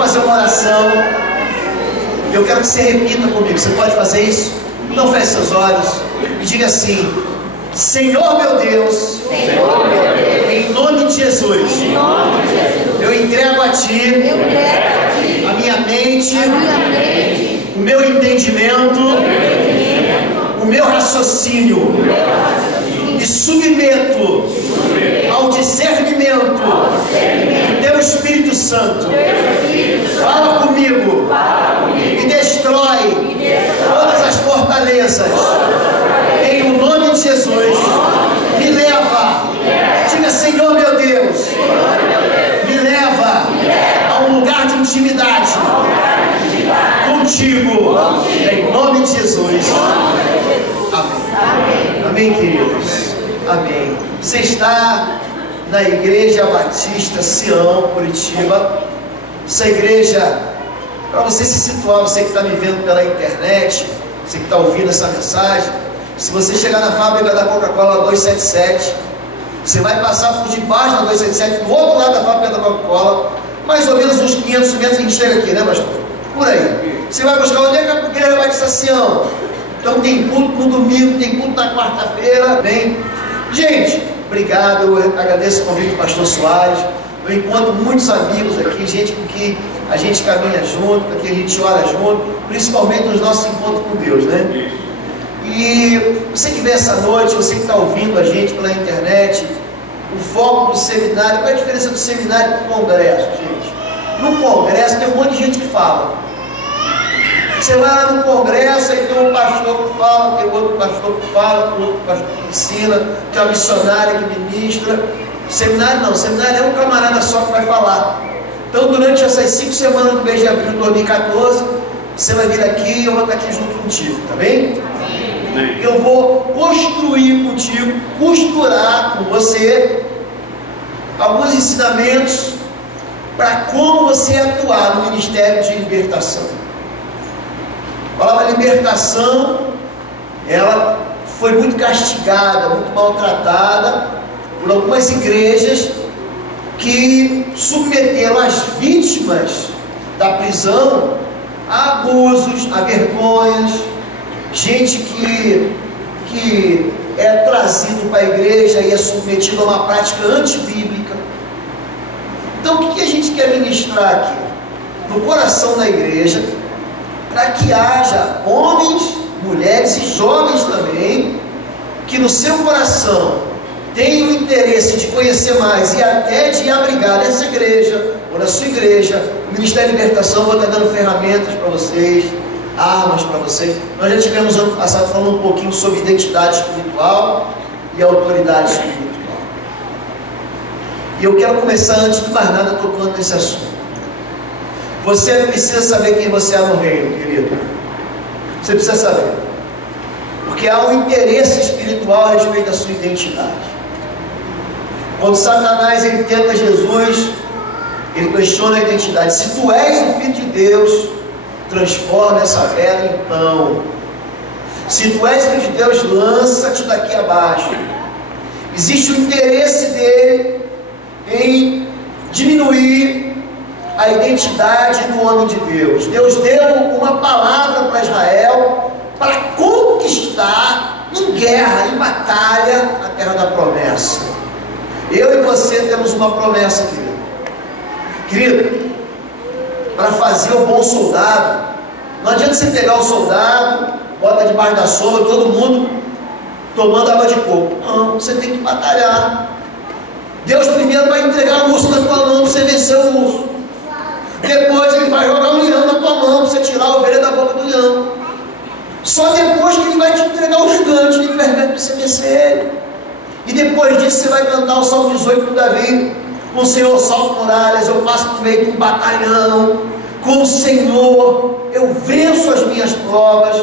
fazer uma oração. Eu quero que você repita comigo. Você pode fazer isso? Então feche seus olhos e diga assim: Senhor meu Deus, em nome de Jesus, eu entrego a Ti a minha mente, o meu entendimento, o meu raciocínio, e submeto ao discernimento do Teu Espírito Santo. Fala comigo e destrói todas as fortalezas. Em o nome de Jesus, me leva. Diga: Senhor meu Deus, me leva a um lugar de intimidade contigo. Em nome de Jesus. Amém. Amém, queridos. Amém. Você está na Igreja Batista Sião, Curitiba. Essa igreja, para você se situar, você que está me vendo pela internet, você que está ouvindo essa mensagem, se você chegar na fábrica da Coca-Cola 277, você vai passar por debaixo da 277, do outro lado da fábrica da Coca-Cola, mais ou menos uns 500 metros, a gente chega aqui, né, pastor? Por aí. Você vai buscar onde é que a Igreja Batista Sião. Então tem culto no domingo, tem culto na quarta-feira, bem? Gente, obrigado, eu agradeço o convite do pastor Soares. Eu encontro muitos amigos aqui, gente com que a gente caminha junto, com que a gente ora junto, principalmente nos nossos encontros com Deus, né? E você que vê essa noite, você que está ouvindo a gente pela internet, o foco do seminário, qual é a diferença do seminário para o congresso, gente? No congresso tem um monte de gente que fala. Você vai lá no congresso, aí tem um pastor que fala, tem outro pastor que fala, tem outro pastor que ensina, tem uma missionária que ministra. Seminário não, seminário é um camarada só que vai falar. Então durante essas 5 semanas do mês de abril de 2014, você vai vir aqui e eu vou estar aqui junto contigo, tá bem? Amém. Eu vou construir contigo, costurar com você alguns ensinamentos para como você atuar no ministério de libertação. A palavra libertação, ela foi muito castigada, muito maltratada por algumas igrejas que submeteram as vítimas da prisão a abusos, a vergonhas, gente que é trazido para a igreja e é submetido a uma prática antibíblica. Então o que a gente quer ministrar aqui? No coração da igreja, para que haja homens, mulheres e jovens também, que no seu coração tenham o interesse de conhecer mais e até de abrigar nessa igreja, ou na sua igreja, o Ministério da Libertação. Vou estar dando ferramentas para vocês, armas para vocês. Nós já tivemos ano passado falando um pouquinho sobre identidade espiritual e autoridade espiritual. E eu quero começar, antes de mais nada, tocando nesse assunto. Você precisa saber quem você é no reino, querido. Você precisa saber. Porque há um interesse espiritual a respeito da sua identidade. Quando Satanás ele tenta Jesus, ele questiona a identidade. Se tu és o Filho de Deus, transforma essa pedra em pão. Se tu és Filho de Deus, lança-te daqui abaixo. Existe o interesse dele em diminuir a identidade do homem de Deus. Deus deu uma palavra para Israel para conquistar em guerra, em batalha, a terra da promessa. Eu e você temos uma promessa, querido, para fazer o bom soldado. Não adianta você pegar o soldado, bota debaixo da sombra, todo mundo tomando água de coco. Não, você tem que batalhar. Deus primeiro vai entregar o urso na tua mão para você vencer o urso. Depois ele vai jogar um leão na tua mão para você tirar a ovelha da boca do leão. Só depois que ele vai te entregar o gigante de vermelho para você vencer ele. E depois disso você vai cantar o Salmo 18 com Davi: com o Senhor salto muralhas, eu passo por meio de um batalhão. Com o Senhor eu venço as minhas provas.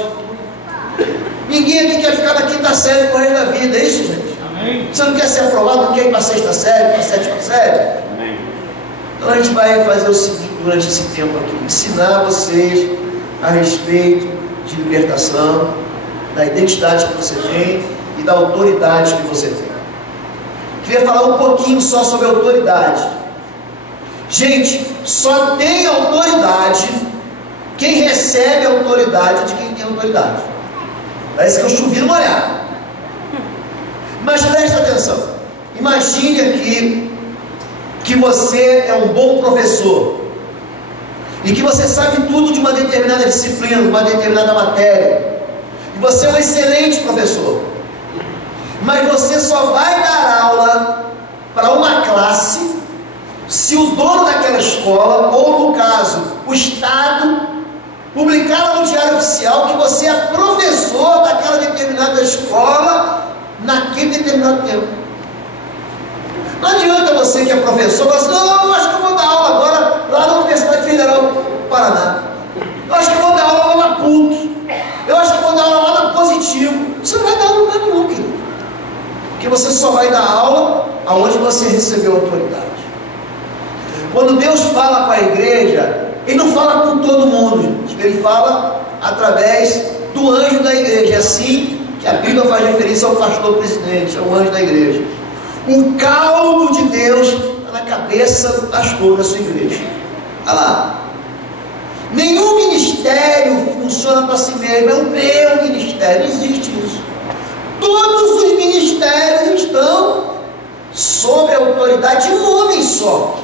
Ninguém aqui quer ficar na quinta série com o resto da vida, é isso, gente? Amém. Você não quer ser aprovado, não quer ir para a sexta série, para a sétima série? Amém. Então a gente vai fazer o seguinte durante esse tempo aqui: ensinar vocês a respeito de libertação, da identidade que você tem e da autoridade que você tem. Queria falar um pouquinho só sobre autoridade. Gente, só tem autoridade quem recebe a autoridade de quem tem autoridade. Parece que eu chovi no molhado. Mas presta atenção. Imagine aqui que você é um bom professor e que você sabe tudo de uma determinada disciplina, de uma determinada matéria, e você é um excelente professor, mas você só vai dar aula para uma classe se o dono daquela escola, ou no caso, o Estado, publicar no Diário Oficial que você é professor daquela determinada escola naquele determinado tempo. Não adianta você que é professor falar assim: não, eu acho que eu vou dar aula agora lá na Universidade Federal do Paraná, eu acho que eu vou dar aula lá na PUC, eu acho que eu vou dar aula lá na Positivo. Você não vai dar aula em lugar nenhum, querido, porque você só vai dar aula aonde você recebeu autoridade. Quando Deus fala com a igreja, Ele não fala com todo mundo, gente. Ele fala através do anjo da igreja. É assim que a Bíblia faz referência ao pastor presidente, ao anjo da igreja. O caldo de Deus está na cabeça do pastor da sua igreja. Olha lá. Nenhum ministério funciona para si mesmo, é o meu ministério, não existe isso. Todos os ministérios estão sob a autoridade de um homem só.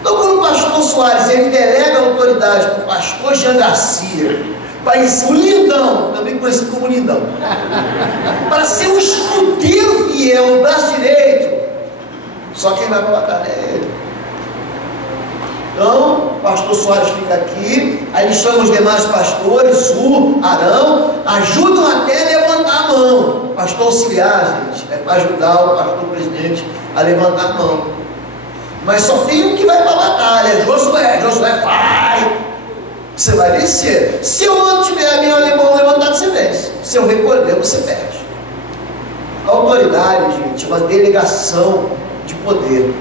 Então, quando o pastor Soares ele delega a autoridade para o pastor Jean Garcia, para ser o Lindão, também conhecido como Lindão, para ser um escudeiro fiel, o braço direito, só quem vai para a batalha é ele. Então, o pastor Soares fica aqui, aí ele chama os demais pastores, Arão, ajudam até a levantar a mão. Pastor auxiliar, gente, é para ajudar o pastor presidente a levantar a mão. Mas só tem um que vai para a batalha, Josué vai, você vai vencer. Se eu não tiver meu alemão levantado, você vence. Se eu recolher, você perde. A autoridade, gente, é uma delegação de poder.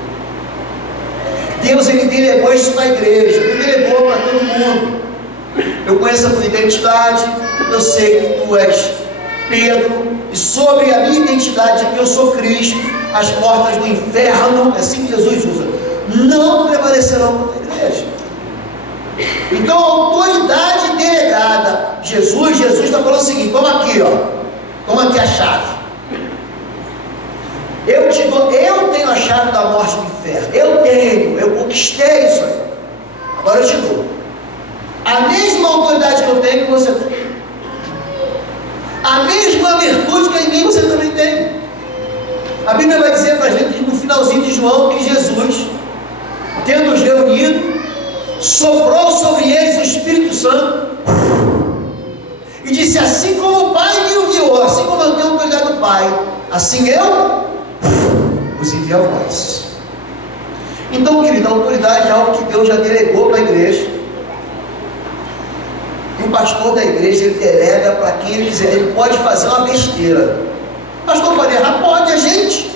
Deus, Ele delegou isso para a igreja, Ele delegou para todo mundo. Eu conheço a tua identidade, eu sei que tu és Pedro, e sobre a minha identidade, que eu sou Cristo, as portas do inferno, é assim que Jesus usa, não prevalecerão contra a igreja. Então a autoridade delegada, Jesus está falando o seguinte: toma aqui, toma aqui a chave. Eu te dou, eu tenho a chave da morte do inferno, eu conquistei isso aí. Agora eu te dou a mesma autoridade que eu tenho que você tem, a mesma virtude que em mim você também tem. A Bíblia vai dizer para a gente no finalzinho de João que Jesus, tendo-os reunido, soprou sobre eles o Espírito Santo e disse: assim como o Pai me enviou, assim como eu tenho autoridade do Pai, assim eu os envio a vós. Então, querido, a autoridade é algo que Deus já delegou para a igreja, e o pastor da igreja ele delega para quem ele quiser. Ele pode fazer uma besteira. O pastor pode errar? Pode. A gente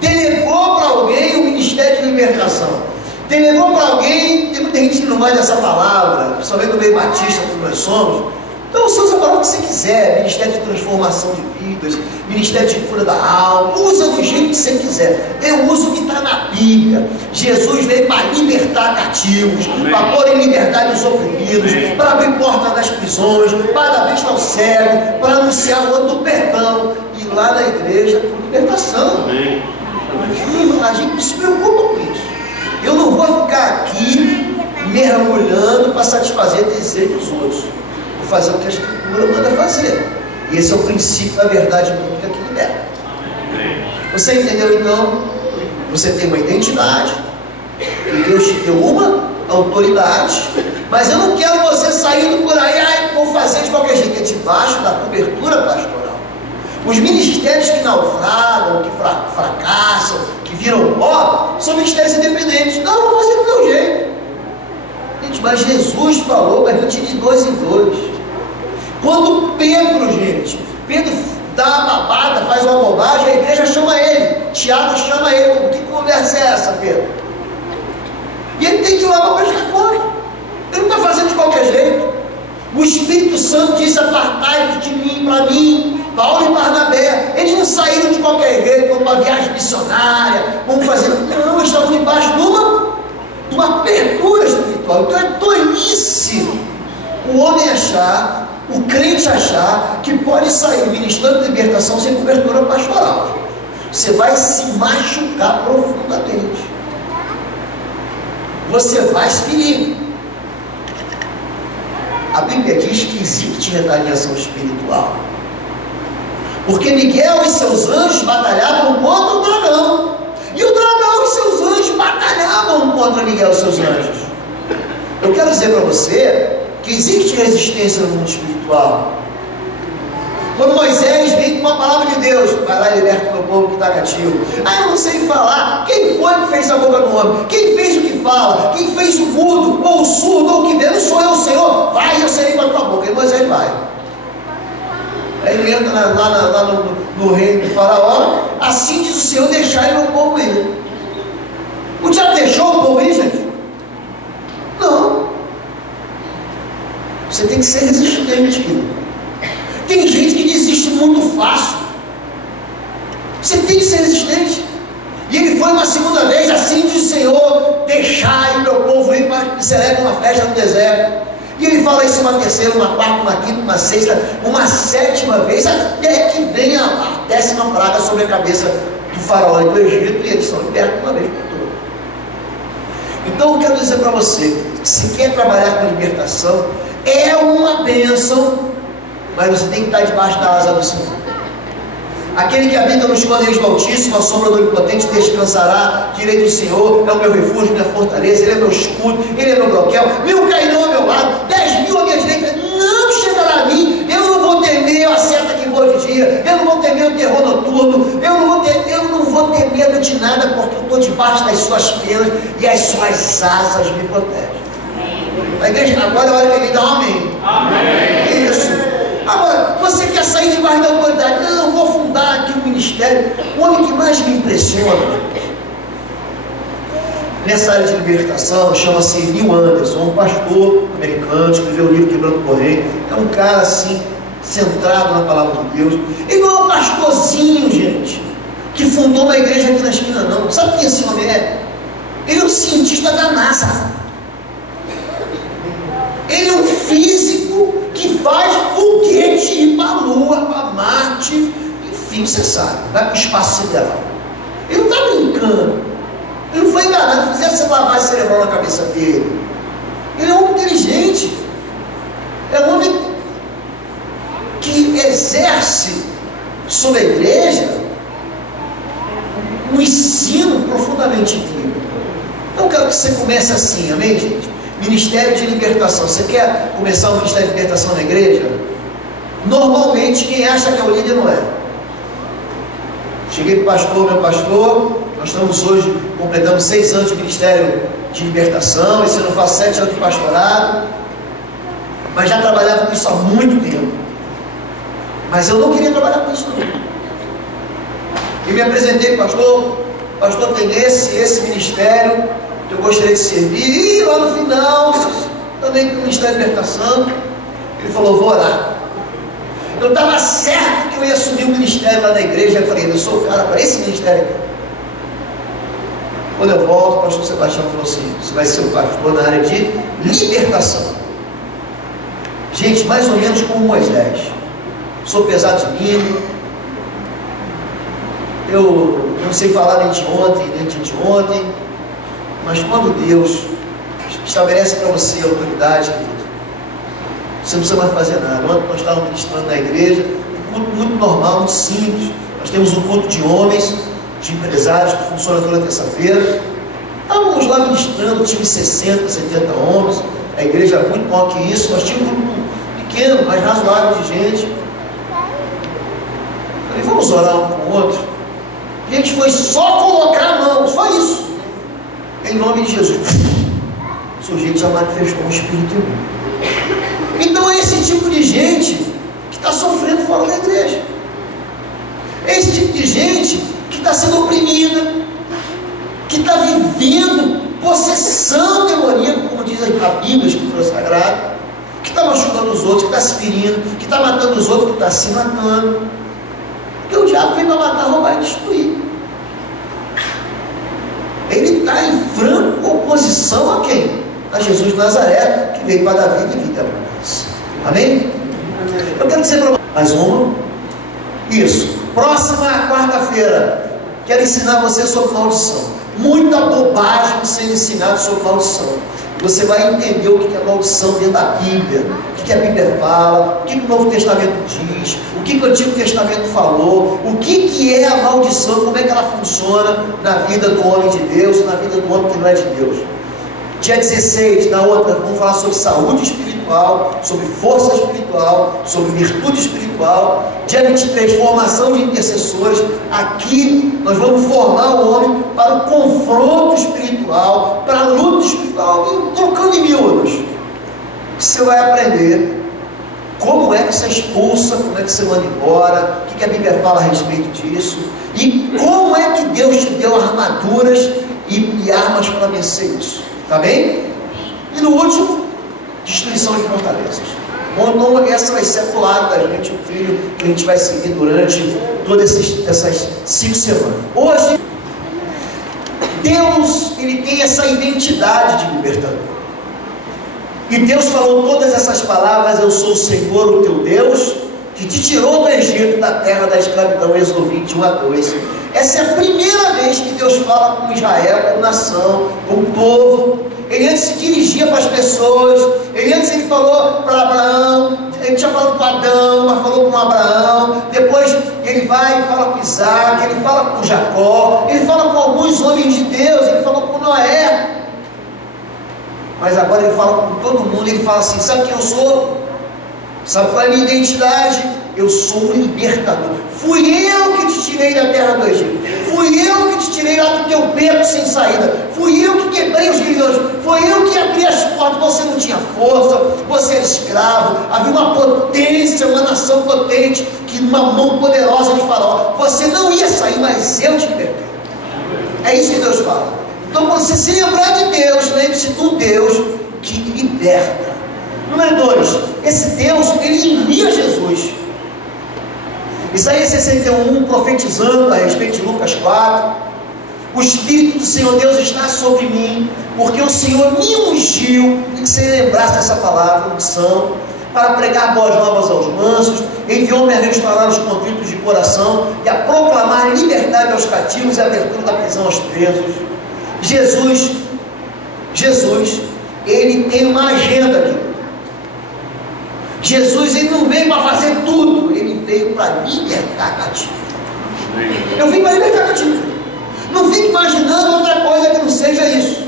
delegou para alguém o ministério de libertação, delegou para alguém. Tem muita gente que não vai dessa palavra, principalmente no meio batista, como nós somos. Então você usa a palavra que você quiser, ministério de transformação de vidas, ministério de cura da alma, usa do jeito que você quiser. Eu uso o que está na Bíblia. Jesus veio para libertar cativos, para pôr em liberdade os oprimidos, para abrir porta nas prisões, para dar vista ao cego, para anunciar o ano do perdão, e lá na igreja por libertação. A gente não se preocupa com isso. Eu não vou ficar aqui mergulhando para satisfazer o desejo dos outros. Fazer o que a Escritura manda fazer. E esse é o princípio da verdade bíblica que libera. Você entendeu então? Você tem uma identidade, e Deus te deu uma autoridade, mas eu não quero você saindo por aí, vou fazer de qualquer jeito, é debaixo da cobertura pastoral. Os ministérios que naufragam, que fracassam, que viram pó, são ministérios independentes. Não, eu vou fazer do meu jeito. Gente, mas Jesus falou para a gente de 2 em 2. Quando Pedro dá uma babada, faz uma bobagem, a igreja chama ele, Tiago chama ele: que conversa é essa, Pedro? E ele tem que ir lá para prestar conta. Ele não está fazendo de qualquer jeito. O Espírito Santo diz: apartai-vos de mim, para mim, Paulo e Barnabé. Eles não saíram de qualquer jeito, vão para viagem missionária, vão fazer. Não, eles estavam debaixo de uma de uma abertura espiritual. Então é tolice o homem achar, o crente achar, que pode sair ministrando libertação sem cobertura pastoral. Você vai se machucar profundamente. Você vai se ferir. A Bíblia diz que existe retaliação espiritual. Porque Miguel e seus anjos batalhavam contra o dragão. E o dragão e seus anjos batalhavam contra Miguel e seus anjos. Eu quero dizer para você que existe resistência no mundo espiritual. Quando Moisés vem com uma palavra de Deus, vai lá e liberta o meu povo que está cativo. Ah, eu não sei falar. Quem foi que fez a boca do homem? Quem fez o que fala? Quem fez o mudo, ou o surdo, ou o que vê? Não sou eu, Senhor. Vai, eu serei com a tua boca. E Moisés vai. Aí ele entra lá no reino de Faraó. Assim diz o Senhor, deixai meu povo ir. O diabo deixou o povo ir, gente? Não. Você tem que ser resistente, querido. Tem gente que desiste muito fácil. Você tem que ser resistente. E ele foi uma segunda vez, assim diz o Senhor, deixai o meu povo ir para que celebre uma festa no deserto. E ele fala isso uma terceira, uma quarta, uma quinta, uma sexta, uma sétima vez, até que venha a 10ª praga sobre a cabeça do faraó e do Egito, e eles são libertos uma vez por todas. Então eu quero dizer para você, se quer trabalhar com libertação, é uma bênção, mas você tem que estar debaixo da asa do Senhor. Aquele que habita no esconderijo do Altíssimo, a sombra do Onipotente descansará. Direi do Senhor, é o meu refúgio, minha fortaleza, Ele é meu escudo, Ele é meu broquel. 1000 cairão ao meu lado, 10.000 à minha direita, não chegará a mim. Eu não vou temer a seta que voa de dia, eu não vou temer o terror noturno, eu não vou ter medo de nada, porque eu estou debaixo das suas penas e as suas asas me protegem. A igreja, agora é hora que ele dá um amém. Amém. Isso. Agora, você quer sair debaixo da autoridade? Não, eu vou fundar aqui um ministério. O homem que mais me impressiona nessa área de libertação chama-se Neil Anderson, um pastor americano, escreveu o livro Quebrando Correio. É um cara assim, centrado na palavra de Deus. Ele não é um pastorzinho, gente, que fundou uma igreja aqui na esquina, não. Sabe quem esse homem é? Ele é um cientista da NASA. Ele é um físico que faz foguete ir para a Lua, para Marte, enfim, você sabe, vai para o espaço sideral. Ele não está brincando, ele não foi enganado, fizeram essa lavagem cerebral na cabeça dele. Ele é um homem inteligente, é um homem que exerce sobre a igreja um ensino profundamente bíblico. Então eu quero que você comece assim, amém, gente? Ministério de libertação. Você quer começar um ministério de libertação na igreja? Normalmente quem acha que é o líder não é. Cheguei para o pastor, meu pastor, nós estamos hoje, completamos 6 anos de ministério de libertação, esse ano eu faço 7 anos de pastorado, mas já trabalhava com isso há muito tempo. Mas eu não queria trabalhar com isso não. E me apresentei para o pastor tem esse ministério, eu gostaria de servir, e lá no final, também com o Ministério de Libertação, ele falou, vou orar. Eu estava certo que eu ia assumir o ministério lá da igreja, eu falei, eu sou o cara para esse ministério aqui. Quando eu volto, o pastor Sebastião falou assim, você vai ser o pastor na área de libertação. Gente, mais ou menos como Moisés. Sou pesado de língua, eu não sei falar nem de ontem, nem de anteontem. Mas quando Deus estabelece para você a autoridade, querido, você não precisa mais fazer nada. Ontem nós estávamos ministrando na igreja, um culto muito normal, muito simples. Nós temos um culto de homens, de empresários, que funciona toda terça-feira. Estávamos lá ministrando, time 60, 70 homens, a igreja é muito maior que isso. Nós tínhamos um grupo pequeno, mas razoável de gente. Falei, vamos orar um com o outro. A gente foi só colocar a mão, só isso. Em nome de Jesus, o sujeito já manifestou um espírito em mim. Então é esse tipo de gente que está sofrendo fora da igreja. É esse tipo de gente que está sendo oprimida, que está vivendo possessão demoníaca, como diz a Bíblia, a Escritura Sagrada, que está machucando os outros, que está se ferindo, que está matando os outros, que está se matando. Porque o diabo vem para matar, roubar e destruir. Ele está em franco oposição a quem? A Jesus de Nazaré, que veio para dar vida e vida abundância. Amém? Eu quero dizer para vocês, mais uma. Isso. Próxima quarta-feira, quero ensinar você sobre maldição. Muita bobagem sendo ensinada sobre maldição. Você vai entender o que é maldição dentro da Bíblia, o que a Bíblia fala, o que o Novo Testamento diz, o que o Antigo Testamento falou, o que é a maldição, como é que ela funciona na vida do homem de Deus e na vida do homem que não é de Deus. Dia 16, na outra, vamos falar sobre saúde espiritual, sobre força espiritual, sobre virtude espiritual. Dia 23, formação de intercessores. Aqui nós vamos formar o homem para o confronto espiritual, para a luta espiritual, trocando em miúdos. Você vai aprender como é que você expulsa, como é que você manda embora, o que a Bíblia fala a respeito disso, e como é que Deus te deu armaduras e armas para vencer isso. Tá bem? E no último, destruição de fortalezas. Então essa vai ser a toada da gente, o trilho que a gente vai seguir durante todas essas 5 semanas. Hoje, Deus, Ele tem essa identidade de libertador. E Deus falou todas essas palavras: eu sou o Senhor, o teu Deus, que te tirou do Egito, da terra da escravidão. Êxodo 21:2. Essa é a primeira vez que Deus fala com Israel, como nação, como povo. Ele antes se dirigia para as pessoas. Ele falou para Abraão. Ele tinha falado com Adão, mas falou com Abraão. Depois ele vai e fala com Isaac. Ele fala com Jacó. Ele fala com alguns homens de Deus. Ele falou com Noé. Mas agora ele fala com todo mundo. Ele fala assim: sabe quem eu sou? Sabe qual é a minha identidade? Eu sou um libertador. Fui eu que te tirei da terra do Egito. Fui eu que te tirei lá do teu beco sem saída. Fui eu que quebrei os grilhões. Foi eu que abri as portas. Você não tinha força, você era escravo. Havia uma potência, uma nação potente, que uma mão poderosa de Faraó. Você não ia sair, mas eu te libertei. É isso que Deus fala. Então, quando você se lembrar de Deus, lembre-se do Deus que liberta. Número 2, esse Deus, Ele envia Jesus. Isaías 61, profetizando a respeito de Lucas 4, o Espírito do Senhor Deus está sobre mim, porque o Senhor me ungiu, e que você lembrasse dessa palavra, unção, para pregar boas novas aos mansos, enviou-me a restaurar os contritos de coração, e a proclamar liberdade aos cativos e a abertura da prisão aos presos. Jesus, Ele tem uma agenda aqui. Jesus, Ele não veio para fazer tudo, Ele veio para libertar cativo. Eu vim para libertar cativo. Não fique imaginando outra coisa que não seja isso.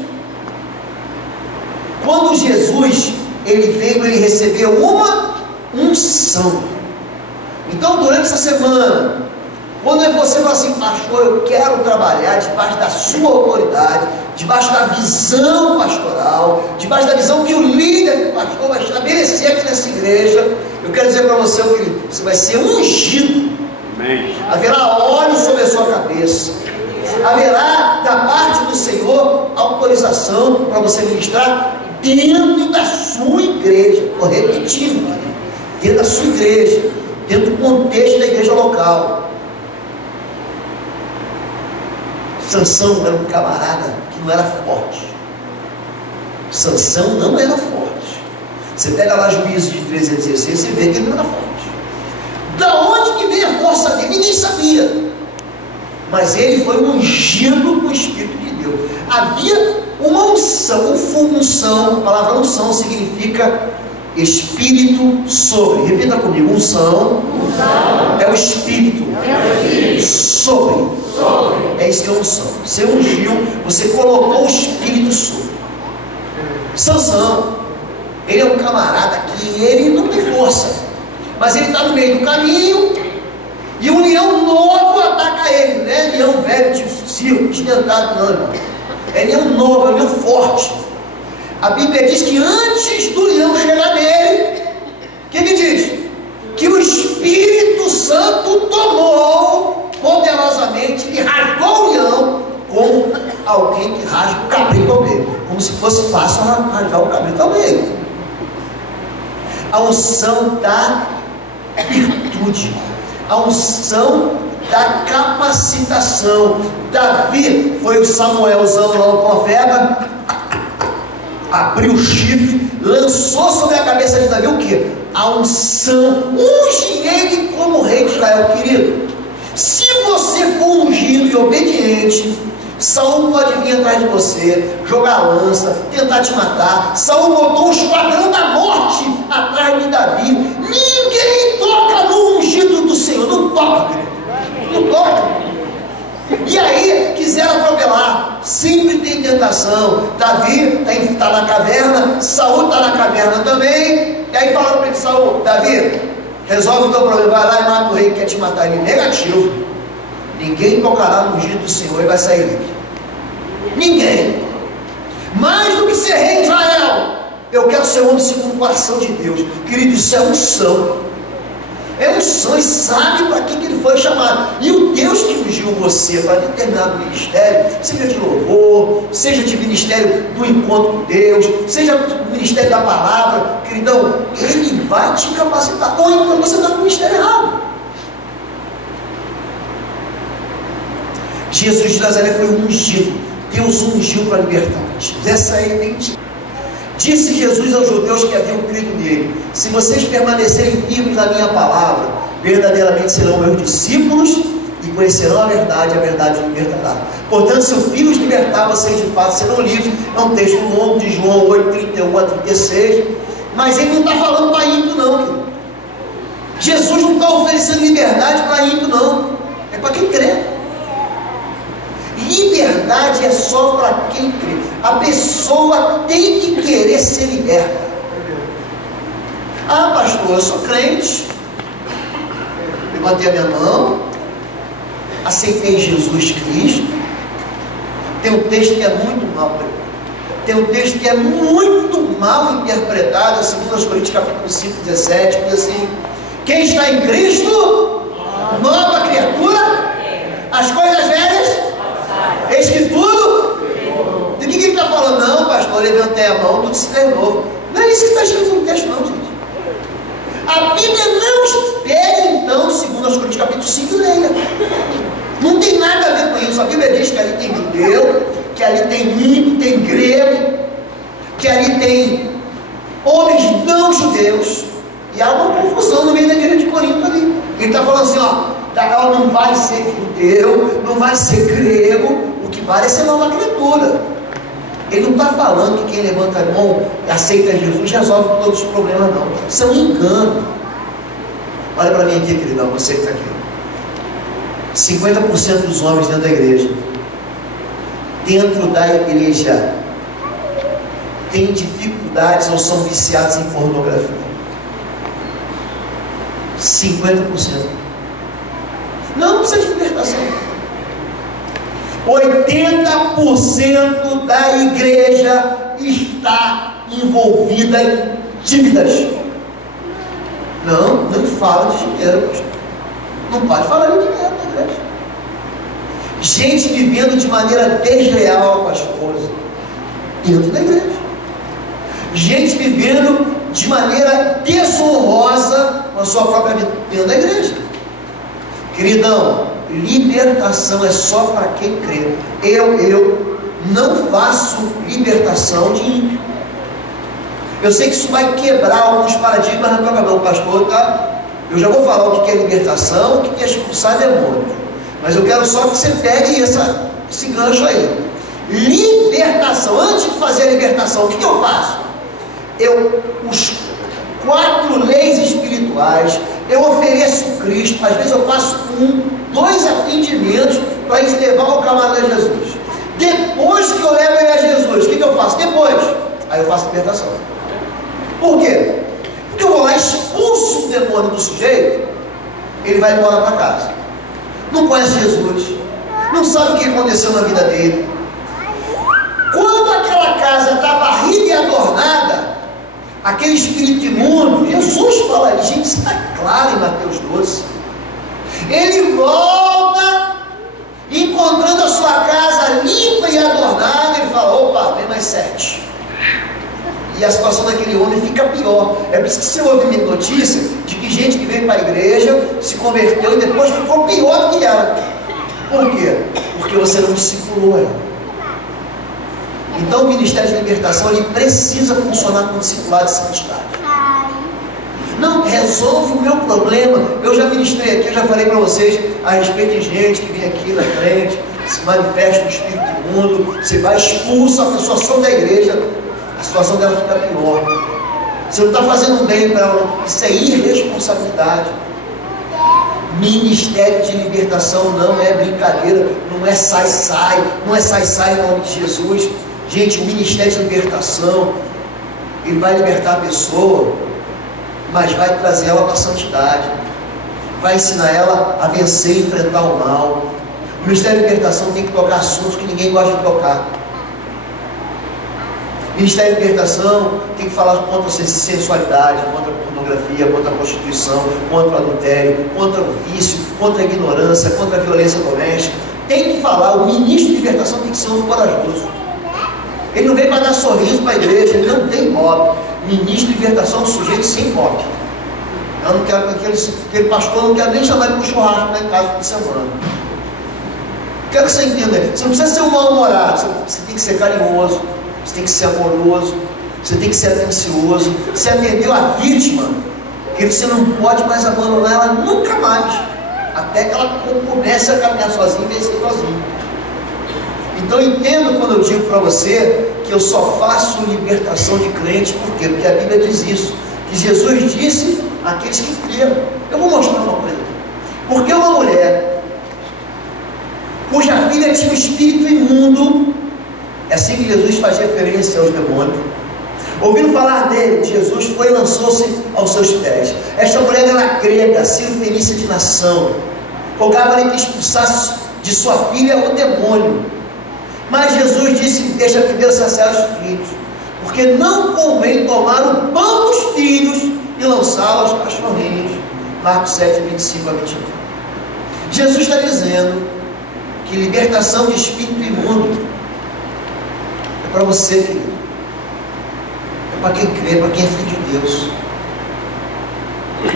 Quando Jesus, Ele veio, Ele recebeu uma unção. Então, durante essa semana, quando você fala assim: pastor, eu quero trabalhar debaixo da sua autoridade, debaixo da visão pastoral, debaixo da visão que o líder do pastor vai estabelecer aqui nessa igreja, eu quero dizer para você, querido, você vai ser ungido. Amém. Haverá óleo sobre a sua cabeça. Haverá da parte do Senhor autorização para você ministrar dentro da sua igreja. Estou repetindo, querido, dentro da sua igreja, dentro do contexto da igreja local. Sansão era um camarada que não era forte. Sansão não era forte. Você pega lá Juízes de 13:16, você vê que ele não era forte. Da onde que veio a força dele? Ninguém sabia. Mas ele foi ungido com o Espírito de Deus. Havia uma unção, unção. A palavra unção significa Espírito sobre. Repita comigo: unção, é o Espírito, sobre. É isso que é unção. Você ungiu, você colocou o Espírito sobre. Sansão, ele é um camarada que ele não tem força, mas ele está no meio do caminho e um leão novo ataca ele. Não é leão velho de circo, desdentado, não, irmão. É leão novo, é leão forte. A Bíblia diz que antes do leão chegar nele, o que diz? Que o Espírito Santo tomou poderosamente e rasgou o leão, como alguém que rasga o cabrito ao meio, como se fosse fácil rasgar o cabrito ao meio. A unção da virtude, a unção da capacitação. Davi foi o Samuelzão lá, o profeta, abriu o chifre, lançou sobre a cabeça de Davi o quê? A unção, unge ele como rei de Israel. Querido, se você for ungido e obediente, Saul pode vir atrás de você, jogar lança, tentar te matar. Saul botou o esquadrão da morte atrás de Davi. Ninguém toca no ungido do Senhor. Não toca, querido. Não toca. E aí quiseram atropelar. Sempre tem tentação. Davi está na caverna, Saul está na caverna também. E aí falaram para ele: Saul, Davi, resolve o teu problema, vai lá e mata o rei que quer te matar. Ele: negativo. Ninguém tocará no ungido do Senhor e vai sair livre. Ninguém. Mais do que ser rei de Israel, eu quero ser homem segundo o coração de Deus. Querido, isso é unção. É unção, e sabe para que ele foi chamado. E o Deus que ungiu você para determinado ministério, seja de louvor, seja de ministério do encontro com Deus, seja do ministério da palavra, queridão, Ele vai te capacitar. Ou então você está no ministério errado. Jesus de Nazaré foi ungido. Deus ungiu para libertar. Essa é a identidade. Disse Jesus aos judeus que haviam crido nele: se vocês permanecerem firmes na minha palavra, verdadeiramente serão meus discípulos e conhecerão a verdade os libertará. Portanto, se o Filho os libertar, vocês de fato serão livres. É um texto longo de João 8, 31 a 36. Mas ele não está falando para ímpio, não, querido. Jesus não está oferecendo liberdade para ímpio, não. É para quem crê. Liberdade é só para quem crê. A pessoa tem que querer ser liberta. Ah, pastor, eu sou crente, levantei a minha mão, aceitei Jesus Cristo. Tem um texto que é muito mal, tem um texto que é muito mal interpretado, 2 Coríntios capítulo 5, 17, que diz assim: quem está em Cristo, nova criatura, as coisas velhas, eis que tudo. De que ele está falando? Não, pastor, eu levantei a mão, tudo se fez novo. Não é isso que está escrito no texto, não, gente. A Bíblia não espere, então, 2 Coríntios capítulo 5, leia. Não tem nada a ver com isso. A Bíblia diz que ali tem judeu, que ali tem ímpio, tem grego, que ali tem homens não judeus. E há uma confusão no meio da igreja de Corinto ali. Ele está falando assim, ó, não vai ser judeu, não vai ser grego, o que vale é ser nova criatura. Ele não está falando que quem levanta a mão e aceita Jesus resolve todos os problemas, não. Isso é um engano. Olha para mim aqui, queridão, você que está aqui. 50% dos homens dentro da igreja, têm dificuldades ou são viciados em pornografia. 50%. Não precisa de libertação. 80% da igreja está envolvida em dívidas. Não fala de dinheiro, pastor. Não pode falar de dinheiro na igreja. Gente vivendo de maneira desleal com a esposa dentro da igreja. Gente vivendo de maneira desonrosa com a sua própria vida dentro da igreja. Queridão, libertação é só para quem crê. Eu não faço libertação de ímpio. Eu sei que isso vai quebrar alguns paradigmas na tua cabeça, pastor, tá? Eu já vou falar o que é libertação, o que é expulsar demônios. Mas eu quero só que você pegue esse gancho aí. Libertação. Antes de fazer a libertação, o que eu faço? Os 4 leis espirituais, eu ofereço Cristo. Às vezes eu faço 2 atendimentos para levar o camarada a Jesus. Depois que eu levo ele a Jesus, o que eu faço? Depois, aí eu faço libertação. Por quê? Porque eu vou lá, expulso o demônio do sujeito, ele vai embora para casa. Não conhece Jesus, não sabe o que aconteceu na vida dele. Quando aquela casa está varrida e adornada, aquele espírito imundo, Jesus fala, gente, isso está claro em Mateus 12. Ele volta, encontrando a sua casa limpa e adornada, ele fala, opa, vem mais 7. E a situação daquele homem fica pior. É por isso que você ouve notícia de que gente que veio para a igreja, se converteu e depois ficou pior do que ela. Por quê? Porque você não discipulou ela. Então o ministério de libertação, ele precisa funcionar com discipulado de santidade. Não resolve o meu problema. Eu já ministrei aqui, eu já falei para vocês a respeito de gente que vem aqui na frente, se manifesta no espírito imundo, você vai expulsa a pessoa só da igreja, a situação dela fica pior. Você não está fazendo bem para ela, isso é irresponsabilidade. Ministério de libertação não é brincadeira, não é sai-sai, não é sai-sai em nome de Jesus. Gente, o ministério de libertação, ele vai libertar a pessoa, mas vai trazer ela para a santidade, vai ensinar ela a vencer e enfrentar o mal. O ministério de libertação tem que tocar assuntos que ninguém gosta de tocar. O ministério de libertação tem que falar contra a sensualidade, contra a pornografia, contra a prostituição, contra o adultério, contra o vício, contra a ignorância, contra a violência doméstica. Tem que falar. O ministro de libertação tem que ser um corajoso. Ele não vem para dar sorriso para a igreja, ele não tem mob. Ministro de libertação é um sujeito sem mob. Eu não quero aquele pastor, não quero nem chamar ele para o churrasco lá em casa por semana. Quero que você entenda. Você não precisa ser um mal-humorado, você tem que ser carinhoso, você tem que ser amoroso, você tem que ser atencioso. Você atendeu a vítima, que você não pode mais abandonar ela nunca mais, até que ela comece a caminhar sozinha e vencer sozinha. Então entenda quando eu digo para você que eu só faço libertação de crentes. Por quê? Porque a Bíblia diz isso, que Jesus disse àqueles que creram. Eu vou mostrar uma coisa aqui. Porque uma mulher cuja filha tinha um espírito imundo, é assim que Jesus faz referência aos demônios, ouvindo falar dele, Jesus foi e lançou-se aos seus pés. Esta mulher era grega, sírio-fenícia de nação, rogava-lhe que expulsasse de sua filha o demônio. Mas Jesus disse: deixa primeiro saciar os filhos, porque não convém tomar o pão dos filhos e lançá-lo aos cachorrinhos. Marcos 7, 25 a 21. Jesus está dizendo que libertação de espírito imundo é para você, querido. É para quem crê, para quem é filho de Deus.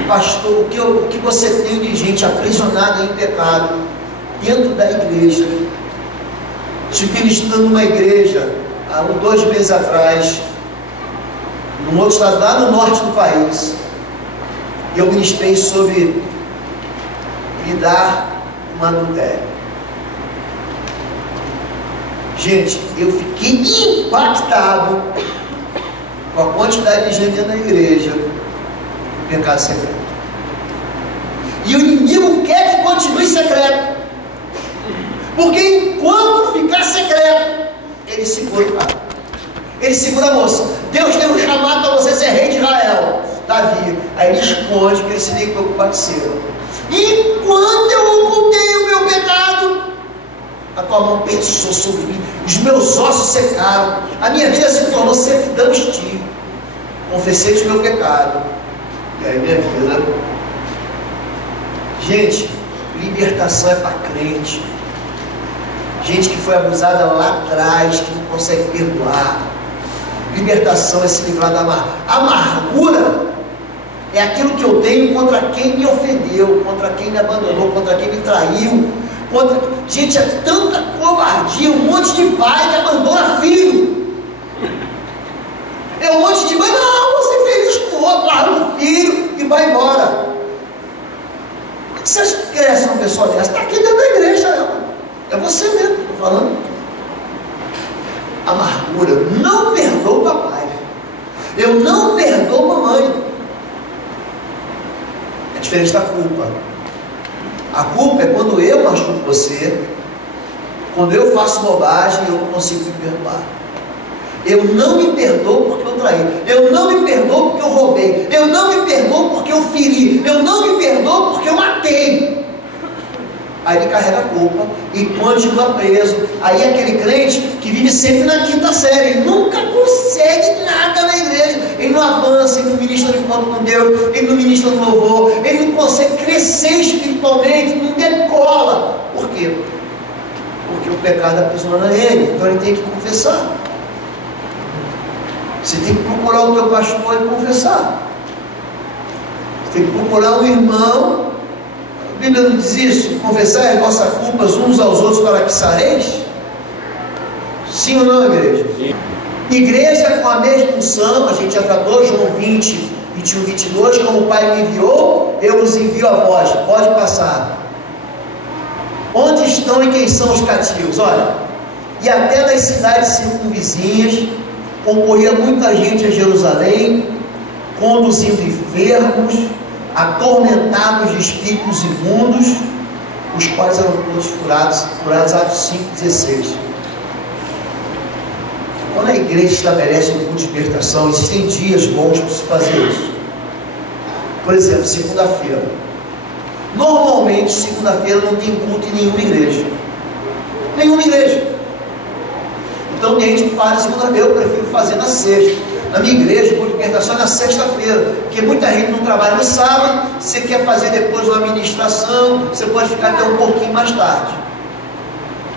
Pastor, o que você tem de gente aprisionada em pecado dentro da igreja? Estive ministrando numa igreja há 2 meses atrás, num outro estado lá no norte do país, e eu ministrei sobre lidar com adultério. Gente, eu fiquei impactado com a quantidade de gente dentro da igreja do pecado secreto. E o inimigo quer que continue secreto, porque enquanto ficar secreto, ele segura o cara, ele segura a moça. Deus tem um chamado para você ser rei de Israel, Davi. Aí ele esconde, porque ele se nem preocupa de ser. Enquanto eu ocultei o meu pecado, a tua mão pensou sobre mim, os meus ossos secaram, a minha vida se tornou servidão estío. Confessei o meu pecado, e aí minha vida. Gente, libertação é para crente. Gente que foi abusada lá atrás, que não consegue perdoar. Libertação é se livrar da amargura. Amargura é aquilo que eu tenho contra quem me ofendeu, contra quem me abandonou, contra quem me traiu. Gente, é tanta covardia, um monte de pai que abandona filho. É um monte de mãe, não, vou ser feliz com o outro, larga o filho e vai embora. Como é que você cresce uma pessoa dessa? Está aqui dentro da igreja, ela. É você mesmo que estou falando. Amargura. Não perdoo papai. Eu não perdoo mamãe. É diferente da culpa. A culpa é quando eu machuco você, quando eu faço bobagem e eu não consigo me perdoar. Eu não me perdoo porque eu traí. Eu não me perdoo porque eu roubei. Eu não me perdoo porque eu feri. Eu não me perdoo porque eu matei. Aí ele carrega a culpa e continua preso. Aí é aquele crente que vive sempre na quinta série, ele nunca consegue nada na igreja, ele não avança, ele não ministra no encontro com Deus, ele não ministra no louvor, ele não consegue crescer espiritualmente, não decola. Por quê? Porque o pecado aprisiona ele, então ele tem que confessar. Você tem que procurar o teu pastor e confessar. Você tem que procurar um irmão. A Bíblia não diz isso? Confessai as vossas culpas uns aos outros para que sareis. Sim ou não, igreja? Sim. Igreja com a mesma unção, a gente já tratou, João 20, 21, 22, como o Pai me enviou, eu vos envio a vós. Pode passar. Onde estão e quem são os cativos? Olha, e até das cidades circunvizinhas concorria muita gente a Jerusalém, conduzindo enfermos, atormentados de espíritos imundos, os quais eram todos curados, Atos 5,16. Quando a igreja estabelece um culto de libertação, existem dias bons para se fazer isso. Por exemplo, segunda-feira. Normalmente, segunda-feira não tem culto em nenhuma igreja. Nenhuma igreja. Então tem gente que faz segunda-feira, eu prefiro fazer na sexta. Na minha igreja, o culto de libertação é na sexta-feira, porque muita gente não trabalha no sábado. Você quer fazer depois uma ministração, você pode ficar até um pouquinho mais tarde.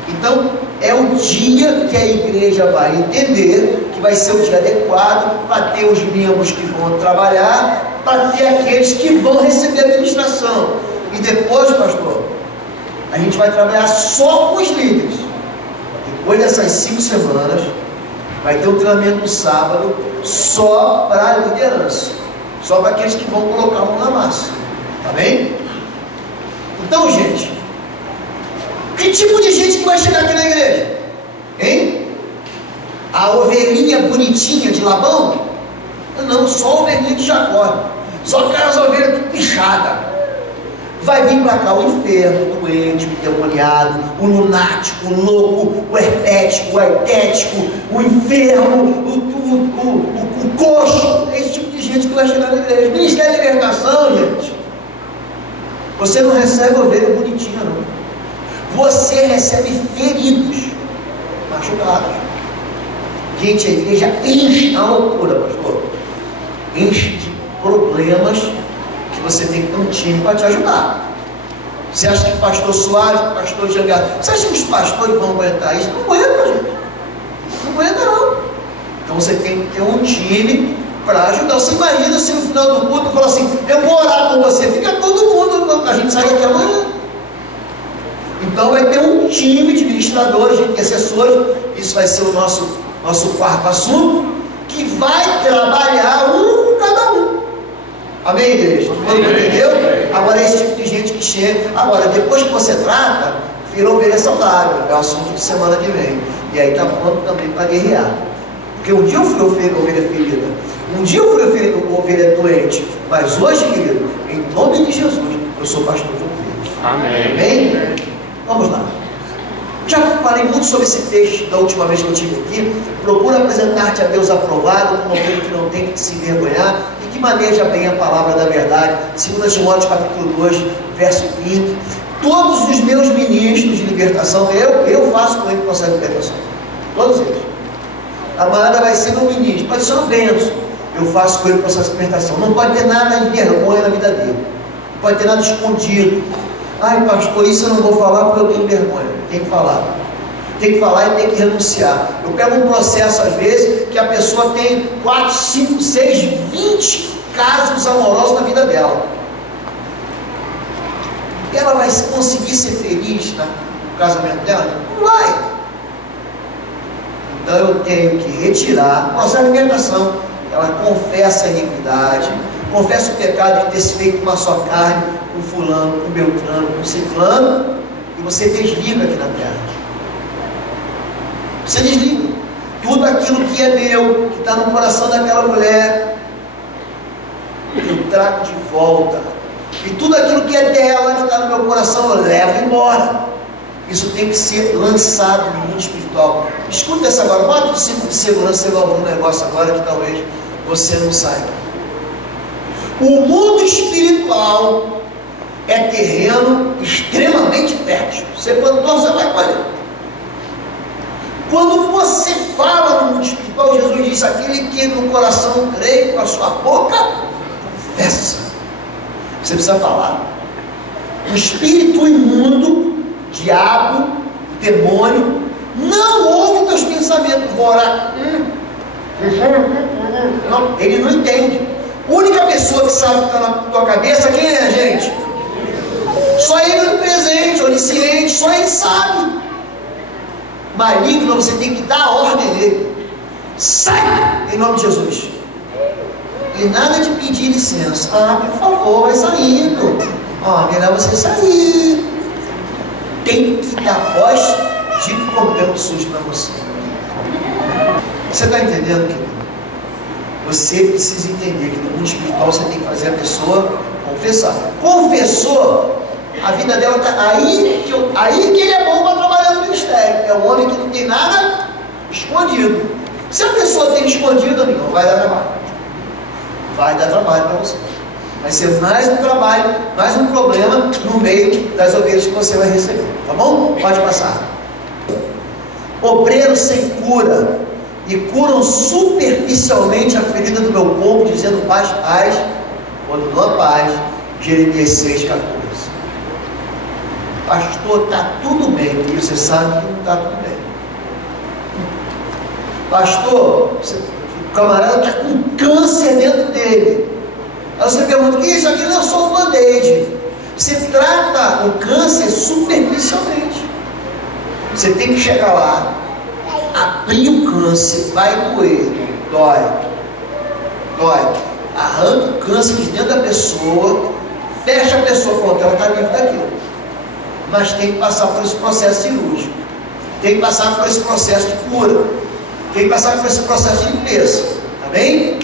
Então, é o dia que a igreja vai entender que vai ser o dia adequado para ter os membros que vão trabalhar, para ter aqueles que vão receber a ministração. E depois, pastor, a gente vai trabalhar só com os líderes. Depois dessas 5 semanas, vai ter um treinamento no sábado só para a liderança, só para aqueles que vão colocar a mão na massa. Tá bem? Então, gente, que tipo de gente que vai chegar aqui na igreja? Hein? A ovelhinha bonitinha de Labão? Não, só a ovelhinha de Jacó. Só aquelas ovelhas pichadas. Vai vir para cá o enfermo, o doente, o endemoniado, o lunático, o louco, o herpético, o aitético, o enfermo, o coxo. É esse tipo de gente que vai chegar na igreja. Ministério de libertação, gente. Você não recebe ovelha bonitinha, não. Você recebe feridos, machucados. Gente, a igreja enche a loucura, pastor. Enche de problemas que você tem que ter um time para te ajudar. Você acha que pastor Soares, pastor Jangado, você acha que os pastores vão aguentar isso? Não aguenta, gente. Não aguenta, não. Então você tem que ter um time para ajudar. Você imagina se no final do culto eu falar assim, eu vou orar com você, fica todo mundo, a gente sai daqui amanhã. Então vai ter um time de ministradores, de intercessores, isso vai ser o nosso quarto assunto, que vai trabalhar um com cada um. Amém, igreja? Todo mundo entendeu? Agora é esse tipo de gente que chega. Agora, depois que você trata, vira ovelha saudável, é o assunto de semana que vem. E aí está pronto também para guerrear. Porque um dia eu fui ovelha ferida, um dia eu fui ovelha doente, mas hoje, querido, em nome de Jesus, eu sou pastor de ovelhas. Amém. Amém? Vamos lá. Já falei muito sobre esse texto da última vez que eu estive aqui. Procura apresentar-te a Deus aprovado, como aquele que não tem que se envergonhar e que maneja bem a palavra da verdade. 2 Timóteo capítulo 2, verso 5. Todos os meus ministros de libertação, eu faço com ele o processo de libertação. Todos eles. A manada vai ser um ministro, pode ser uma bênção. Eu faço com ele o processo de libertação. Não pode ter nada de vergonha na vida dele. Não pode ter nada escondido. Ai, pastor, isso eu não vou falar porque eu tenho vergonha. Tem que falar. Tem que falar e tem que renunciar. Eu pego um processo, às vezes, que a pessoa tem 4, 5, 6, 20 casos amorosos na vida dela. E ela vai conseguir ser feliz no casamento dela? Não vai. Então eu tenho que retirar o processo de libertação. Ela confessa a iniquidade, confessa o pecado de ter se feito uma só carne com fulano, com beltrano, com ciclano, e você desliga aqui na terra. Você desliga. Tudo aquilo que é meu, que está no coração daquela mulher, eu trago de volta. E tudo aquilo que é dela, que está no meu coração, eu levo embora. Isso tem que ser lançado no mundo espiritual. Escuta essa agora, bota o cinto de segurança, você vai ouvir um negócio agora que talvez você não saiba. O mundo espiritual é terreno extremamente fértil. Você plantou, você vai colher. Quando você fala no mundo espiritual, Jesus diz: aquele que no coração crê, com a sua boca confessa. Você precisa falar. O espírito imundo, diabo, demônio, não ouve teus pensamentos. Vou orar. Não, ele não entende. A única pessoa que sabe o que está na tua cabeça, quem é, gente? Só ele no presente, onisciente, só ele sabe. maligno, você tem que dar a ordem nele. Sai! Em nome de Jesus. E nada de pedir licença. Ah, por favor, vai saindo. Melhor você sair. Tem que dar voz de problema sujo para você. Você está entendendo, querido? Você precisa entender que no mundo espiritual você tem que fazer a pessoa confessar. Confessou, a vida dela está aí que ele é bom para trabalhar no ministério. É um homem que não tem nada escondido. Se a pessoa tem escondido, amigo, vai dar trabalho. Vai dar trabalho para você. Vai ser mais um trabalho, mais um problema no meio das ovelhas que você vai receber. Tá bom? Pode passar. Obreiros sem cura e curam superficialmente a ferida do meu povo, dizendo paz, paz, quando não há paz. Jeremias 6,14. Pastor, está tudo bem, e você sabe que não está tudo bem. Pastor, o camarada está com câncer dentro dele. Aí você pergunta, que isso aqui não é só um band-aid. Você trata o câncer superficialmente. Você tem que chegar lá, abrir o câncer, vai doer, dói, arranca o câncer de dentro da pessoa, fecha a pessoa, pronto, ela está livre daquilo. Mas tem que passar por esse processo cirúrgico, tem que passar por esse processo de cura, tem que passar por esse processo de limpeza, tá bem?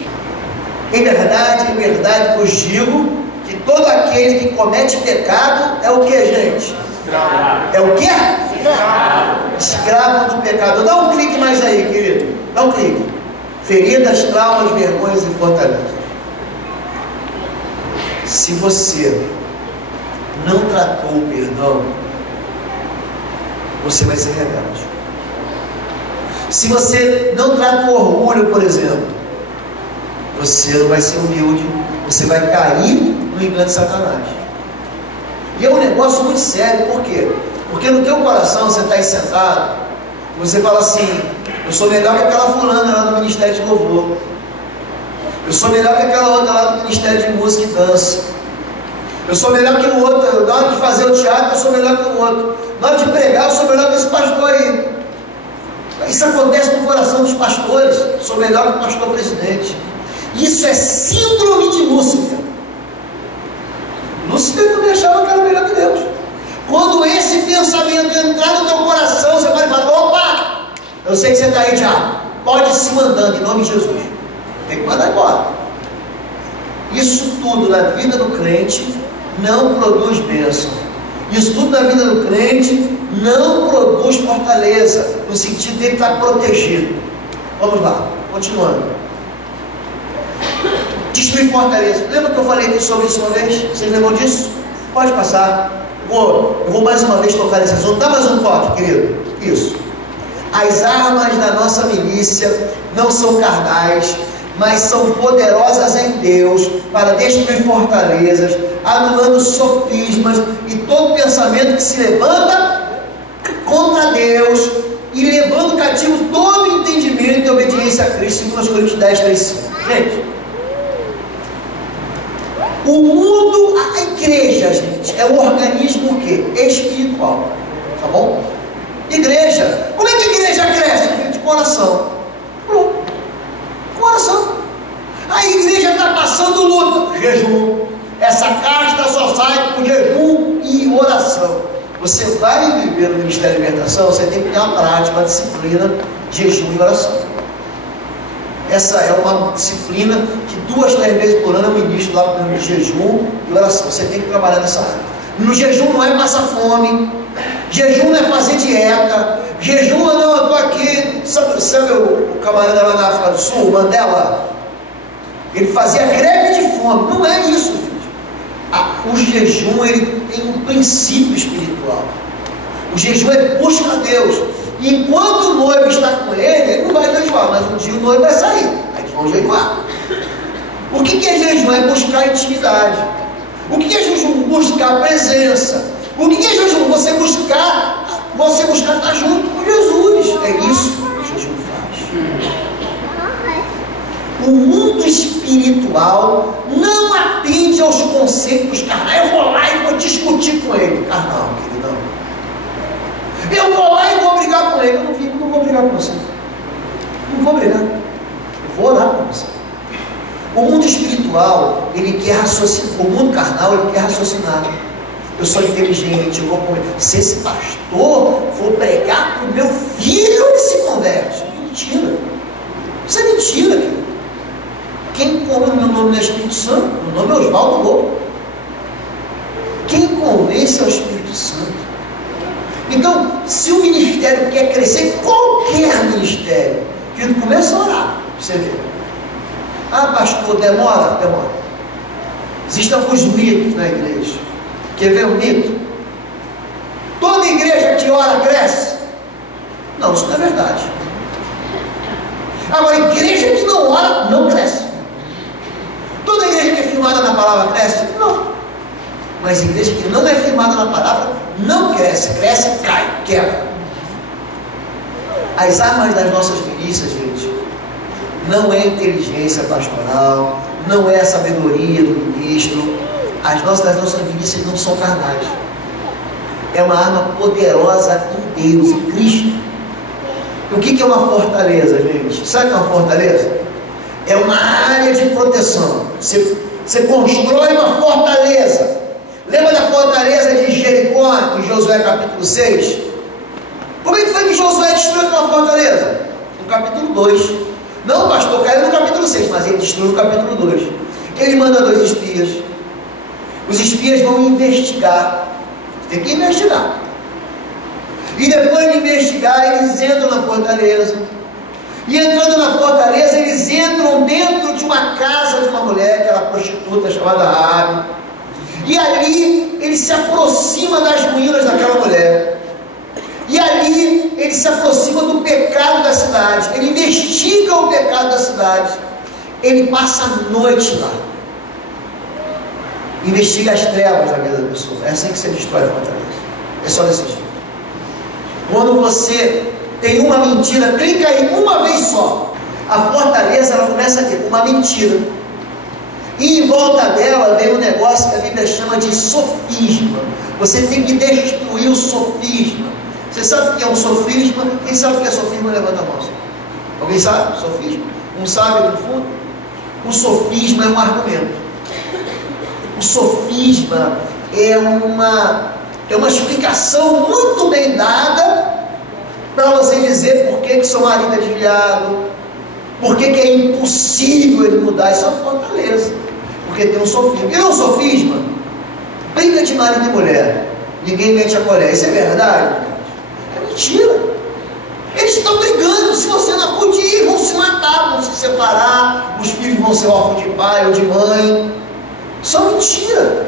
Em verdade vos digo que todo aquele que comete pecado é o que, gente? É o quê? Escravo do pecado. Dá um clique mais aí, querido. Dá um clique. Feridas, traumas, vergonhas e fortalezas. Se você não tratou o perdão, você vai ser rebelde. Se você não trata o orgulho, por exemplo, você não vai ser humilde, você vai cair no engano de Satanás. E é um negócio muito sério, por quê? Porque no teu coração, você está aí sentado, você fala assim, eu sou melhor que aquela fulana lá do Ministério de Louvor, eu sou melhor que aquela outra lá do Ministério de Música e Dança, eu sou melhor que o outro, na hora de fazer o teatro eu sou melhor que o outro, na hora de pregar eu sou melhor que esse pastor aí. Isso acontece no coração dos pastores, sou melhor que o pastor presidente. Isso é síndrome de Lúcifer. Lúcifer também achava que era melhor que Deus. Quando esse pensamento entrar no teu coração, você vai falar, opa, eu sei que você está aí, diabo, pode se mandando em nome de Jesus. Tem que mandar embora. Isso tudo na vida do crente não produz bênção. Isso tudo na vida do crente não produz fortaleza, no sentido dele estar protegido. Vamos lá, continuando. Destruir fortaleza. Lembra que eu falei aqui sobre isso uma vez? Vocês lembram disso? Pode passar. Eu vou mais uma vez tocar nesse assunto. Dá mais um toque, querido. Isso. As armas da nossa milícia não são carnais, mas são poderosas em Deus para destruir fortalezas, anulando sofismas e todo pensamento que se levanta contra Deus e levando cativo todo entendimento e obediência a Cristo, segundo Coríntios 10, 3, 5. Gente, o mundo, a igreja, gente, é um organismo o quê? Espiritual, tá bom? Igreja, como é que a igreja cresce? De coração. Pronto. Coração. A igreja está passando luta, jejum. Essa casta só sai com jejum e oração. Você vai viver no Ministério de Libertação, você tem que ter uma prática, uma disciplina de jejum e oração. Essa é uma disciplina que 2, 3 vezes por ano eu ministro lá no jejum e oração. Você tem que trabalhar nessa área. No jejum não é passar fome, jejum não é fazer dieta, jejum não, eu estou aqui, sabe o camarada lá na África do Sul, Mandela? Ele fazia greve de fome. Não é isso, gente. O jejum, ele tem um princípio espiritual. O jejum é busca a Deus. Enquanto o noivo está com ele não vai jejuar, mas um dia o noivo vai sair, aí eles vão jejuar. O que é jejum? É buscar intimidade. O que é jejum? Buscar presença. O que é jejum? Você buscar estar junto com Jesus. É isso que o jejum faz. O mundo espiritual não atende aos conceitos carnais. Eu vou lá e vou discutir com ele. Carnal, querido. Eu vou lá e vou brigar com ele. Eu não vou brigar com você. Não vou brigar. Eu vou orar com você. O mundo espiritual, ele quer raciocinar. O mundo carnal, ele quer raciocinar. Eu sou inteligente, eu vou comer. Se esse pastor for pregar para o meu filho, ele se converte. Mentira. Isso é mentira, querido. Quem come o meu nome não é Espírito Santo. O nome é Oswaldo Lobo. Quem convence é o Espírito Santo. Então, se o ministério quer crescer, qualquer ministério, querido, começa a orar, para você ver. Ah, pastor, demora? Demora. Existem alguns mitos na igreja. Quer ver um mito? Toda igreja que ora cresce? Não, isso não é verdade. Agora, igreja que não ora, não cresce. Toda igreja que é firmada na palavra cresce? Não. Mas igreja que não é firmada na palavra, não cresce. Cresce, cai, quebra. As armas das nossas milícias, gente, não é inteligência pastoral, não é a sabedoria do ministro. Das nossas milícias não são carnais. É uma arma poderosa em Deus, em Cristo. O que é uma fortaleza, gente? Sabe o que é uma fortaleza? É uma área de proteção. Você constrói uma fortaleza. Lembra da fortaleza de Jericó, em Josué capítulo 6? Como é que foi que Josué destruiu aquela fortaleza? No capítulo 2. Não, pastor, caiu no capítulo 6, mas ele destruiu no capítulo 2. Ele manda 2 espias. Os espias vão investigar. Tem que investigar. E depois de investigar, eles entram na fortaleza. E entrando na fortaleza, eles entram dentro de uma casa de uma mulher, que era prostituta, chamada Raabe. E ali, ele se aproxima das ruínas daquela mulher. E ali, ele se aproxima do pecado da cidade. Ele investiga o pecado da cidade. Ele passa a noite lá. Investiga as trevas da vida da pessoa. É assim que você destrói a fortaleza. É só desse jeito. Quando você tem uma mentira, clica aí uma vez só. A fortaleza, ela começa aqui com uma mentira. E em volta dela vem um negócio que a Bíblia chama de sofisma. Você tem que destruir o sofisma. Você sabe o que é um sofisma? Quem sabe o que é sofisma? Levanta a mão. Alguém sabe? Sofisma? Um sabe no fundo? O sofisma é um argumento. O sofisma é uma explicação muito bem dada para você dizer por que seu marido é desviado, por que é impossível ele mudar. Isso é uma fortaleza, porque tem um sofisma. E não sofisma? Briga de marido e mulher, ninguém mete a colher. Isso é verdade? É mentira. Eles estão brigando. Se você não acudir, vão se matar, vão se separar, os filhos vão ser órfãos de pai ou de mãe. Isso é mentira.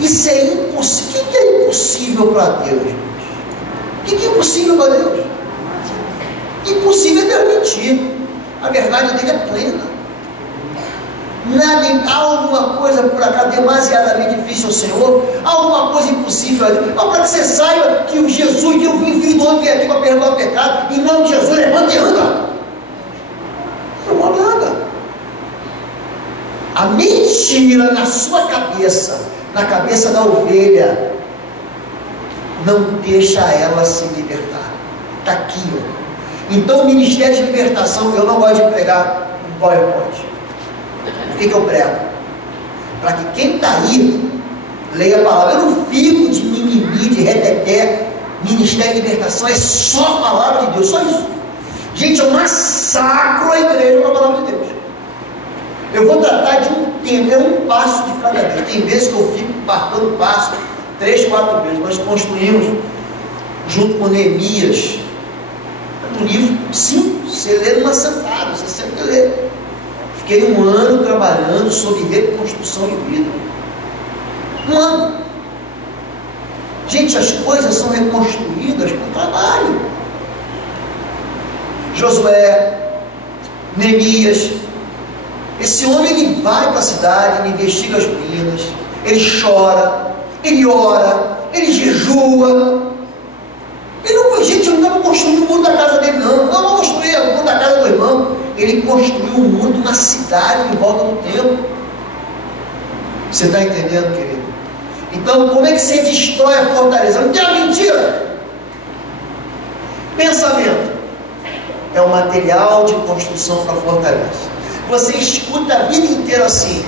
Isso é impossível. O que é impossível para Deus? O que é impossível para Deus? Impossível é Deus mentir. A verdade dele é plena. Nada, há alguma coisa por acaso demasiadamente difícil ao Senhor? Há alguma coisa impossível a Deus? Mas para que você saiba que o Jesus, que o Filho do Homem veio aqui para perdoar o pecado, em nome de Jesus, levanta e anda. Não anda. A mentira na sua cabeça, na cabeça da ovelha, não deixa ela se libertar. Está aqui, ó. Então o ministério de libertação, eu não gosto de pregar um PowerPoint. O que eu prego? Para que quem está aí leia a palavra. Eu não fico de mimimi, de reteté. Ministério de libertação é só a palavra de Deus, só isso. Gente, eu massacro a igreja com a palavra de Deus. Eu vou tratar de um tema, é um passo de cada vez. Tem vezes que eu fico marcando passo 3, 4 vezes. Nós construímos, junto com Neemias, um livro simples, você lê numa sentada, você senta e lê. Fiquei 1 ano trabalhando sobre reconstrução de vida. 1 ano. Gente, as coisas são reconstruídas com trabalho. Josué, Neemias, esse homem, ele vai para a cidade, ele investiga as ruínas, ele chora, ele ora, ele jejua. Gente, eu não estava construindo o muro da casa dele, não. Não vou construir o muro da casa do irmão. Ele construiu um muro na cidade em volta do templo. Você está entendendo, querido? Então, como é que você destrói a fortaleza? Não tem uma mentira. Pensamento é um material de construção para a fortaleza. Você escuta a vida inteira assim: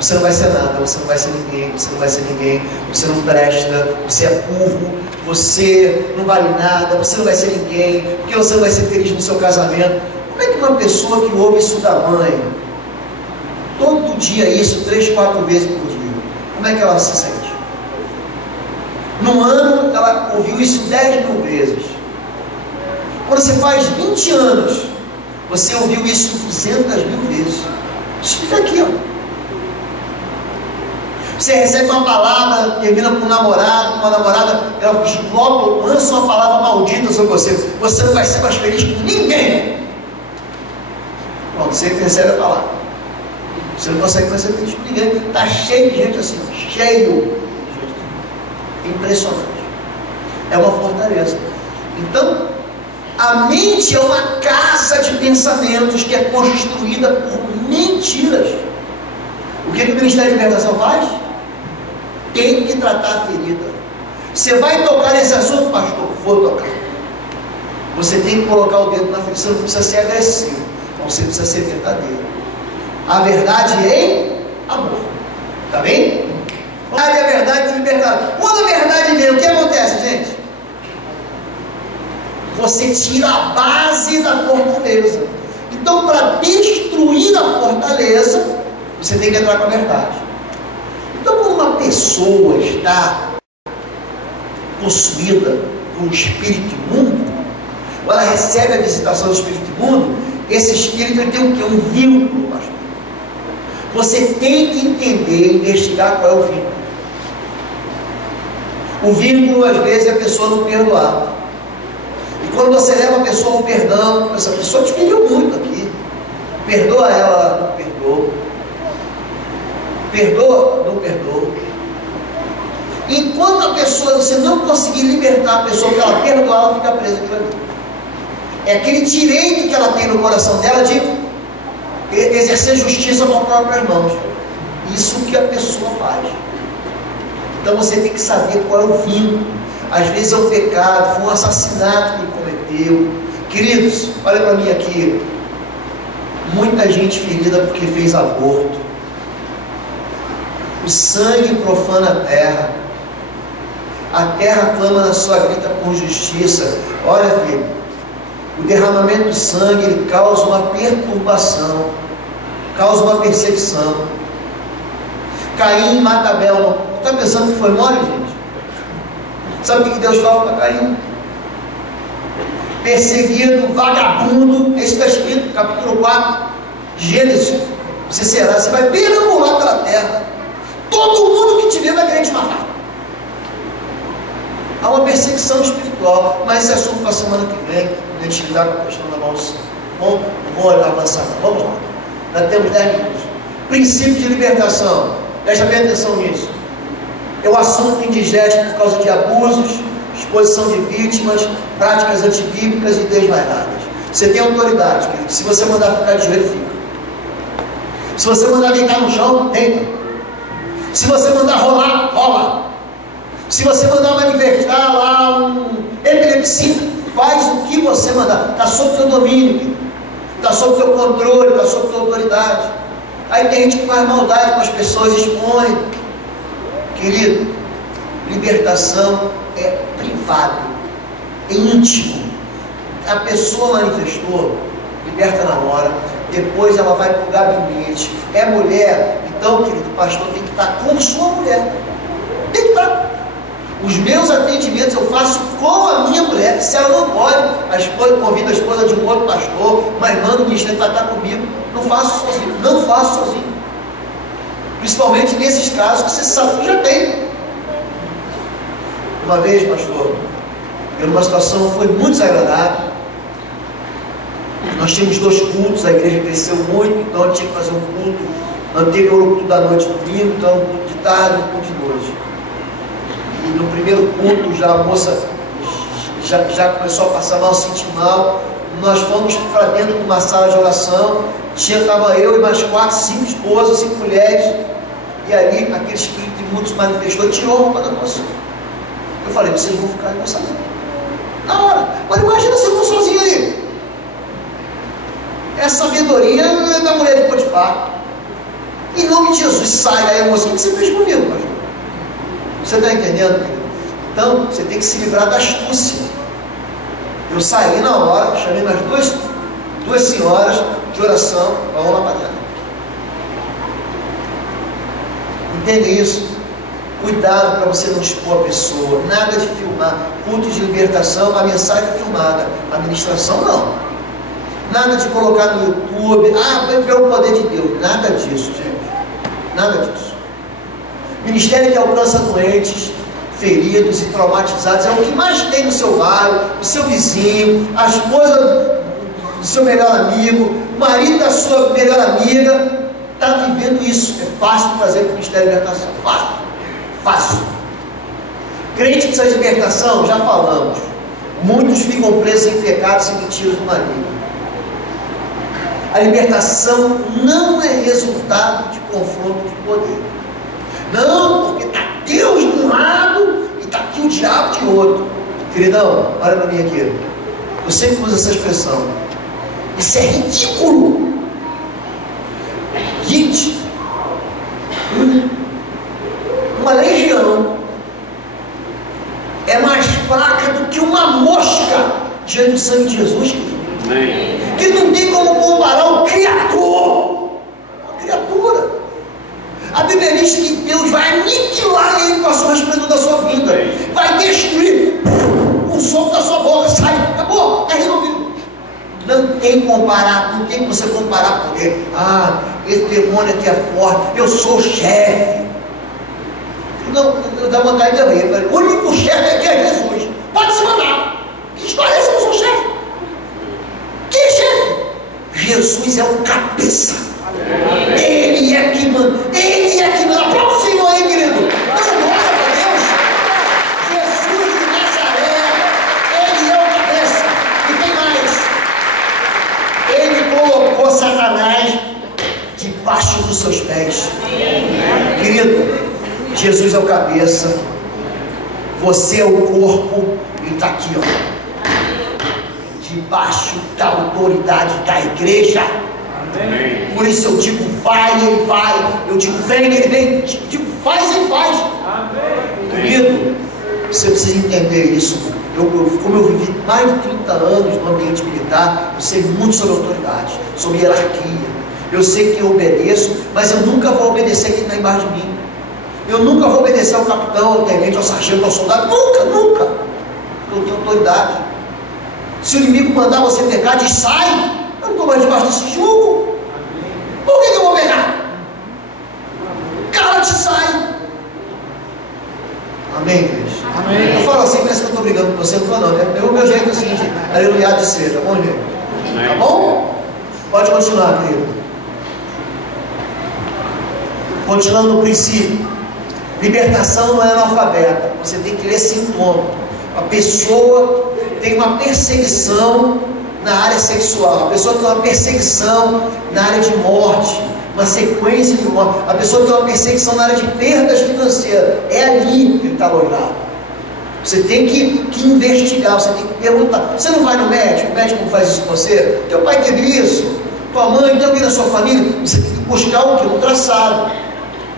você não vai ser nada, você não vai ser ninguém, você não vai ser ninguém, você não presta, você é burro, você não vale nada, você não vai ser ninguém, porque você não vai ser feliz no seu casamento. Como é que uma pessoa que ouve isso da mãe, todo dia isso, 3, 4 vezes por dia, como é que ela se sente? Num ano ela ouviu isso 10 mil vezes. Quando você faz 20 anos, você ouviu isso 200 mil vezes. Isso fica aqui, ó. Você recebe uma palavra, termina com um namorado, com uma namorada, ela logo lança uma palavra maldita sobre você. Você não vai ser mais feliz com ninguém. Bom, você recebe a palavra. Você não consegue mais ser feliz com ninguém. Está cheio de gente assim, cheio. Impressionante. É uma fortaleza. Então, a mente é uma casa de pensamentos que é construída por mentiras. O que o Ministério de Libertação faz? Tem que tratar a ferida. Você vai tocar nesse assunto, pastor? Vou tocar. Você tem que colocar o dedo na ferida. Você não precisa ser agressivo, você precisa ser verdadeiro. A verdade em amor. Está bem? A verdade do libertador. Quando a verdade vem, o que acontece, gente? Você tira a base da fortaleza. Então, para destruir a fortaleza, você tem que entrar com a verdade. Então, quando uma pessoa está possuída por um espírito imundo, ou ela recebe a visitação do espírito imundo, esse espírito ele tem o quê? Um vínculo, pastor. Você tem que entender e investigar qual é o vínculo. O vínculo, às vezes, é a pessoa não perdoar. E quando você leva a pessoa ao perdão, essa pessoa te feriu muito aqui. Perdoa ela, não perdoa. Perdoa, não perdoa. Enquanto a pessoa, você não conseguir libertar a pessoa que ela perdoar, ela fica presa aqui ali. É aquele direito que ela tem no coração dela de exercer justiça com as próprias mãos. Isso que a pessoa faz. Então você tem que saber qual é o vínculo. Às vezes é um pecado, foi um assassinato que ele cometeu. Queridos, olha para mim aqui. Muita gente ferida porque fez aborto. O sangue profana a terra. A terra clama na sua grita por justiça. Olha, filho, o derramamento do sangue, ele causa uma perturbação, causa uma perseguição. Caim mata Abel. Está pensando que foi mole, gente? Sabe o que Deus fala para Caim? Perseguido, vagabundo. Isso está escrito no capítulo 4 de Gênesis. Você vai perambular pela terra. Todo mundo que te vê vai querer te matar. Há uma perseguição espiritual. Mas esse assunto para a semana que vem, a gente lidar com a questão da maldição. Bom, vou avançar. Vamos lá. Nós temos 10 minutos. Princípio de libertação. Presta bem atenção nisso. É o assunto indigesto por causa de abusos, exposição de vítimas, práticas antibíblicas e desvairadas. Você tem autoridade, querido. Se você mandar ficar de joelho, fica. Se você mandar deitar no chão, deita. Se você mandar rolar, rola. Se você mandar manifestar lá um epilepsia, faz o que você mandar. Está sob teu domínio, querido. Está sob teu controle, está sob tua autoridade. Aí tem gente que faz maldade com as pessoas, expõe. Querido, libertação é privado, é íntimo. A pessoa manifestou, liberta na hora, depois ela vai para o gabinete. É mulher, então, querido, o pastor tem que estar com sua mulher. Tem que estar. Os meus atendimentos eu faço com a minha mulher. Se ela não pode, a esposa convida a esposa de um outro pastor, mas manda o ministério para estar comigo. Não faço sozinho, não faço sozinho. Principalmente nesses casos que você sabe que já tem. Uma vez, pastor, em uma situação foi muito desagradável. Nós tínhamos 2 cultos, a igreja cresceu muito, então tinha que fazer um culto anterior ao culto da noite do domingo, então um culto de tarde, um culto de noite. E no primeiro culto já a moça já começou a passar mal, sentir mal. Nós fomos para dentro de uma sala de oração, estava eu e mais 4, 5 esposas, 5 mulheres, e ali aquele espírito imundo se manifestou e tirou a roupa da moça. Eu falei, vocês vão ficar aí com essa mão. Na hora. Mas imagina você não sozinho ali. É a sabedoria da mulher de Potifar. Em nome de Jesus, sai daí, moça. O que você fez comigo, pastor? Você está entendendo, querido? Então, você tem que se livrar da astúcia. Eu saí na hora, chamei mais duas senhoras de oração, vamos lá para dentro. Entende isso? Cuidado para você não expor a pessoa. Nada de filmar. Culto de libertação, a mensagem é filmada. A ministração não. Nada de colocar no YouTube. Vai ver o poder de Deus. Nada disso, gente. Nada disso. Ministério que alcança doentes, feridos e traumatizados é o que mais tem no seu bairro, o seu vizinho, a esposa do seu melhor amigo, o marido da sua melhor amiga. Está vivendo isso. É fácil trazer para o Ministério de Libertação. Fácil. Crente precisa de libertação? Já falamos. Muitos ficam presos em pecados e mentiras do maligno. A libertação não é resultado de confronto de poder. Não, porque está Deus de um lado e está aqui o diabo de outro. Queridão, olha para mim aqui. Eu sempre uso essa expressão. Isso é ridículo. Gente, uma legião é mais fraca do que uma mosca diante do sangue de Jesus, querido. Que não tem como comparar o Criador, a criatura. A Bíblia diz que Deus vai aniquilar ele com a sua resplendor da sua vida, vai destruir o som da sua boca, sai, acabou, está resolvido. Não tem como você comparar com ele. Esse demônio aqui é forte, eu sou chefe. Não, dá vontade de rir. O único chefe aqui é Jesus. Pode se mandar. Que história é essa? Eu sou chefe. Que chefe? Jesus é o cabeça. Ele é que manda. Ele é que manda. Aplauda o Senhor aí, querido. Não, glória a Deus. Jesus de Nazaré, ele é o cabeça. E tem mais. Ele colocou Satanás debaixo dos seus pés. Querido, Jesus é o cabeça, você é o corpo, ele está aqui, debaixo da autoridade da igreja. Amém. Por isso eu digo vai, ele vai, eu digo vem, ele vem, eu digo faz, ele faz. Amém. Querido, você precisa entender isso. Como eu vivi mais de 30 anos no ambiente militar, eu sei muito sobre autoridade, sobre hierarquia. Eu sei que eu obedeço, mas eu nunca vou obedecer quem está embaixo de mim. Eu nunca vou obedecer ao capitão, ao tenente, ao sargento, ao soldado. Nunca. Eu tenho autoridade. Se o inimigo mandar você pecar, diz sai. Eu não estou mais debaixo desse jugo. Por que eu vou pegar? Cala-te, sai. Amém, igreja? Amém. Eu falo assim, parece que eu estou brigando com você, não estou não. É o meu jeito assim, aleluia de ser, tá bom, gente? Tá bom? Pode continuar, querido. Continuando no princípio. Libertação não é analfabeta. Você tem que ler sintoma. A pessoa tem uma perseguição na área sexual. A pessoa tem uma perseguição na área de morte. Uma sequência de morte. A pessoa tem uma perseguição na área de perdas financeiras. É ali que ele está logrado. Você tem que investigar. Você tem que perguntar. Você não vai no médico? O médico não faz isso com você? Teu pai teve isso? Tua mãe? Tem alguém na sua família? Você tem que buscar o quê? Um traçado.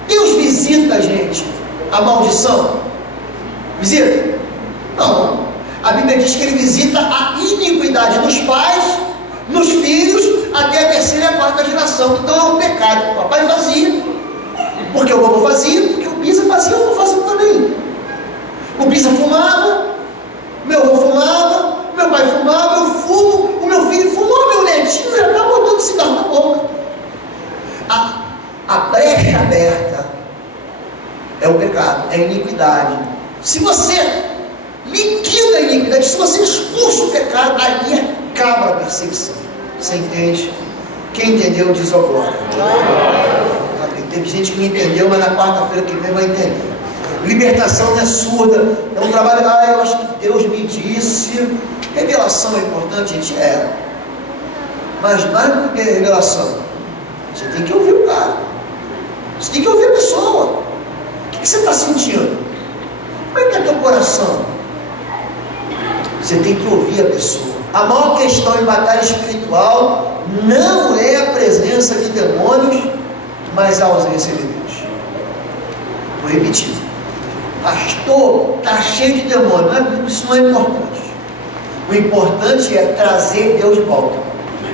Deus visita a gente a maldição? Visita? Não. A Bíblia diz que ele visita a iniquidade dos pais, nos filhos, até a terceira e a quarta geração. Então é um pecado. O papai fazia, porque o vovô fazia, porque o bisa fazia, eu vou fazer também. O bisa fumava, meu avô fumava, meu pai fumava, eu fumo, o meu filho fumou, meu netinho já está botando cigarro na boca. A brecha aberta é o pecado, é a iniquidade. Se você liquida a iniquidade, se você expulsa o pecado, aí acaba a perseguição. Você entende? Quem entendeu diz agora. Teve gente que não entendeu, mas na quarta-feira que vem vai entender. Libertação não é surda, é um trabalho. Eu acho que Deus me disse. Revelação é importante, gente, é. Mas mais do que revelação, você tem que ouvir o cara. Você tem que ouvir a pessoa. O que você está sentindo? Como é que é teu coração? Você tem que ali a pessoa. A maior questão em batalha espiritual não é a presença de demônios, mas a ausência de Deus. Vou repetir. Pastor, está cheio de demônios. Isso não é importante. O importante é trazer Deus de volta.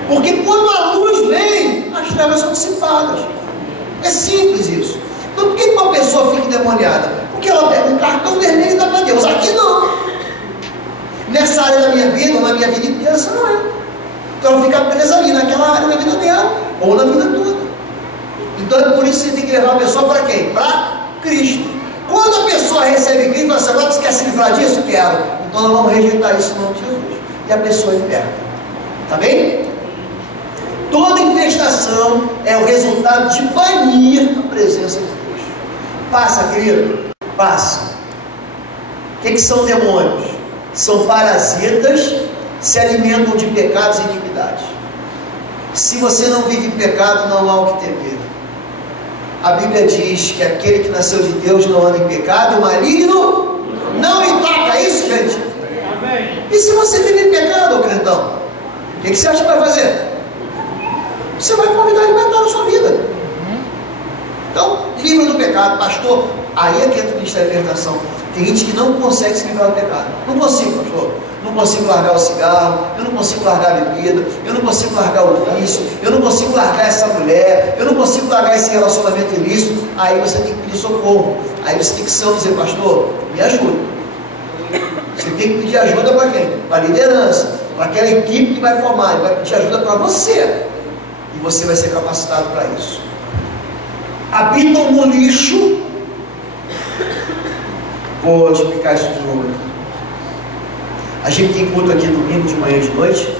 Porque quando a luz vem, as trevas são dissipadas. É simples isso. Então por que uma pessoa fica endemoniada? Porque ela pega um cartão vermelho e dá para Deus. Aqui não. Nessa área da minha vida, ou na minha vida inteira, isso não é. Então ela fica presa ali, naquela área da vida dela, ou na vida toda. Então é por isso que você tem que levar a pessoa para quem? Para Cristo. Quando a pessoa recebe Cristo, fala assim, agora você quer se livrar disso? Quero. Então nós vamos rejeitar isso no nome de Jesus. E a pessoa é liberta. Tá bem? Toda infestação é o resultado de banir a presença de Deus. Passa, querido? Passa. O que são demônios? São parasitas, se alimentam de pecados e iniquidades. Se você não vive em pecado, não há o que temer. A Bíblia diz que aquele que nasceu de Deus não anda em pecado, o maligno não lhe toca. É isso, gente? Amém. E se você vive em pecado, ô crentão, o que você acha que vai fazer? Você vai convidar ele a entrar na sua vida. Então, livre do pecado, pastor. Aí é que entra o Ministério da Libertação. Tem gente que não consegue se livrar do pecado. Não consigo, pastor. Não consigo largar o cigarro, eu não consigo largar a bebida, eu não consigo largar o vício, eu não consigo largar essa mulher, eu não consigo largar esse relacionamento ilícito. Aí você tem que pedir socorro. Aí você tem que dizer, pastor, me ajuda. Você tem que pedir ajuda para quem? Para a liderança, para aquela equipe que vai formar. Ele vai pedir ajuda para você. E você vai ser capacitado para isso. Habitam no lixo. Vou explicar isso de novo. A gente tem culto aqui domingo de manhã e de noite.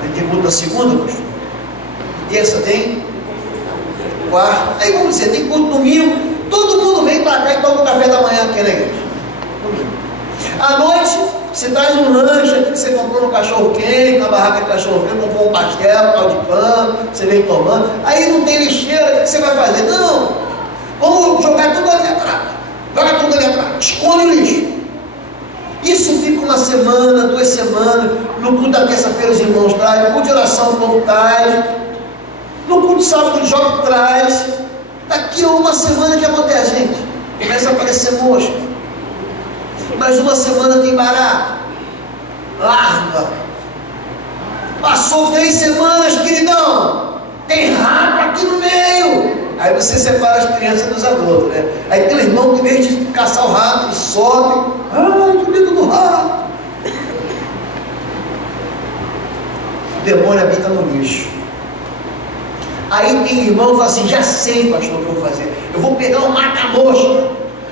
A gente tem culto na segunda, pastor. Terça tem. Quarta. Aí vamos dizer, tem culto domingo. Todo mundo vem para cá e toma um café da manhã aqui na igreja. À noite, você traz um lanche aqui que você comprou no cachorro quente, na barraca de cachorro quente, comprou um pastel, um caldo de pano, você vem tomando. Aí não tem lixeira, o que você vai fazer? Não, vamos jogar tudo ali atrás. Joga tudo ali atrás, esconde o lixo. Isso fica uma semana, 2 semanas. No culto da terça-feira os irmãos trazem, no culto de oração o povo traz, no culto de sábado ele joga traz. Daqui a uma semana que acontece, gente? Começa a aparecer mosca. Mais uma semana tem barato, larva. Passou 3 semanas, queridão, tem rato aqui no meio. Aí você separa as crianças dos adultos, né? Aí tem um irmão que, em vez de caçar o rato, ele sobe. Ai, que medo do rato. O demônio habita no lixo. Aí tem irmão que fala assim, já sei, pastor, o que eu vou fazer. Eu vou pegar um mata-mosca,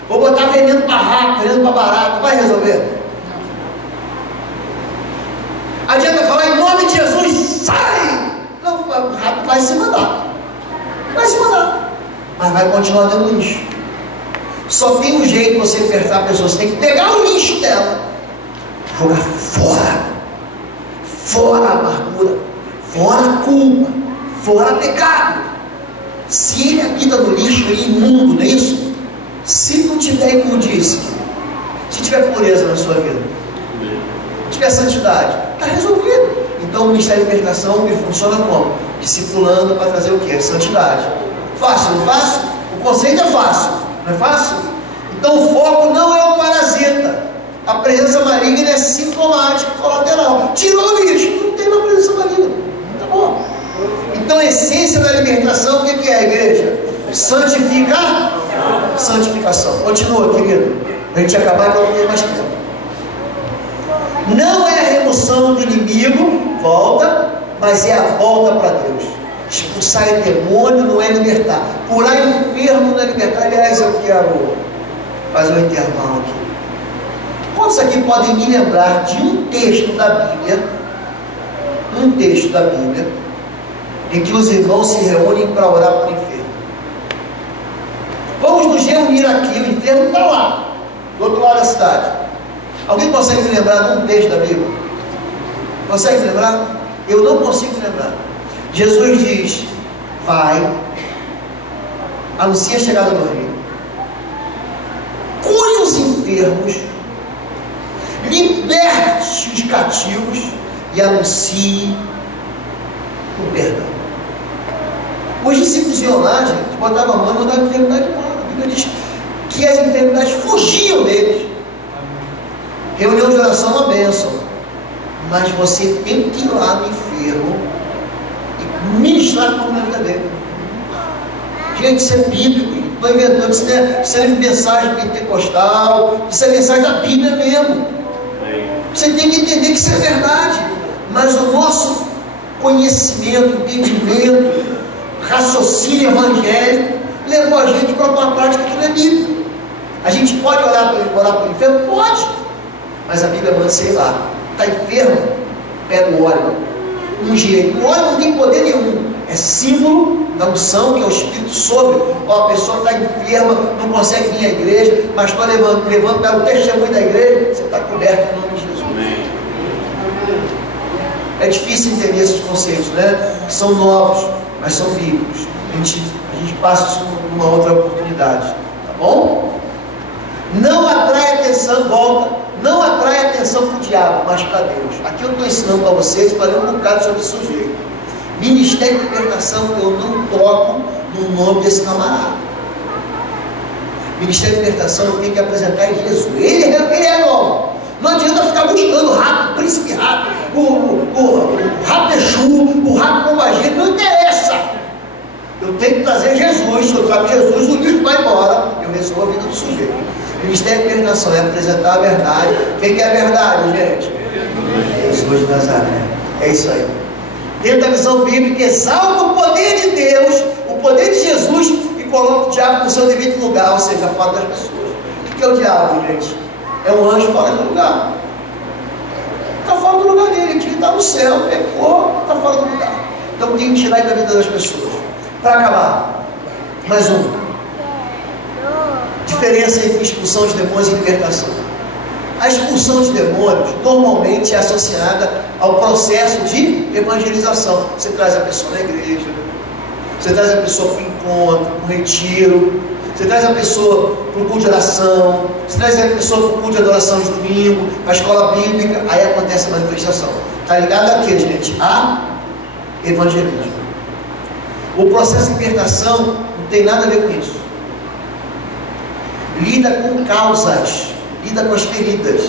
vou botar veneno para rato, veneno para barata. Vai resolver? Adianta falar em nome de Jesus, sai! Não, o rato vai se mandar. Vai se mandar. Mas vai continuar dando lixo. Só tem um jeito de você libertar a pessoa. Você tem que pegar o lixo dela, jogar fora. Fora a amargura, fora a culpa, fora o pecado. Se ele habita no lixo, ele é imundo, não é isso? Se não tiver imundícia, se tiver pureza na sua vida, se tiver santidade, está resolvido. Então o Ministério da Libertação ele funciona como? Discipulando para trazer o que? Santidade. Fácil, não é fácil? O conceito é fácil, não é fácil? Então o foco não é o parasita. A presença maligna é sintomática, colateral. Tirou o lixo, não tem uma presença maligna. Tá bom. Então a essência da libertação, o que é a igreja? Santificar? Santificação. Continua, querido. A gente acabar para não ter mais tempo. Não é a remoção do inimigo, volta, mas é a volta para Deus. Expulsar o demônio não é libertar. Curar o enfermo não é libertar. Aliás, eu quero fazer um intervalo aqui. Quantos aqui podem me lembrar de um texto da Bíblia, em que os irmãos se reúnem para orar por enfermo? Vamos nos reunir aqui, o enfermo está lá, do outro lado da cidade. Alguém consegue me lembrar de um texto da Bíblia? Consegue me lembrar? Eu não consigo me lembrar. Jesus diz, vai, anuncia a chegada do reino, cure os enfermos, liberte os cativos e anuncie o perdão. Os discípulos iam lá, gente, botavam a mão e mandavam a enfermidade embora. A Bíblia diz que as enfermidades fugiam deles. Reunião de oração é uma bênção, mas você tem que ir lá no enfermo e ministrar como na vida dele. Gente, isso é bíblico. Estou inventando, isso é mensagem pentecostal, isso é mensagem da Bíblia mesmo. Você tem que entender que isso é verdade, mas o nosso conhecimento, entendimento, raciocínio evangélico levou a gente para uma prática que não é bíblica. A gente pode orar para o enfermo? Pode, mas a Bíblia manda, sei lá, está enfermo, pega o óleo, ungir. O óleo não tem poder nenhum, é símbolo da unção, que é o Espírito sobre. Ó, a pessoa está enferma, não consegue vir à igreja, mas estou levando para o testemunho da igreja, você está coberto em nome de Jesus. É difícil entender esses conceitos, né? Que são novos, mas são bíblicos. A gente passa isso numa outra oportunidade, tá bom? Não atrai atenção, volta, não atrai atenção para o diabo, mas para Deus. Aqui eu estou ensinando para vocês, falei um bocado sobre o sujeito. Ministério de Libertação, eu não troco no nome desse camarada. Ministério de Libertação, eu tenho que apresentar em Jesus. Ele é novo. Não adianta ficar buscando o rato, o príncipe rato, o rato Exu, o rato pombagira, não interessa. Eu tenho que trazer Jesus. Se eu trago Jesus, o livro vai embora, eu resolvo a vida do sujeito. Ministério de Libertação é apresentar a verdade. Quem quer a verdade, gente? Jesus de Nazaré. É isso aí. Dentro da visão bíblica, exalta o poder de Deus, o poder de Jesus, e coloca o diabo no seu devido lugar, ou seja, fora das pessoas. O que é o diabo, gente? É um anjo fora do lugar. Está fora do lugar dele, que está no céu, pecou, está fora do lugar. Então tem que tirar da vida das pessoas. Para acabar, mais um. Diferença entre expulsão de demônios e libertação. A expulsão de demônios normalmente é associada ao processo de evangelização. Você traz a pessoa na igreja, você traz a pessoa para o encontro, para o retiro, você traz a pessoa para o culto de oração, você traz a pessoa para o culto de adoração de domingo, para a escola bíblica, aí acontece a manifestação. Está ligado a quê, gente? A evangelismo. O processo de libertação não tem nada a ver com isso. Lida com causas, lida com as feridas,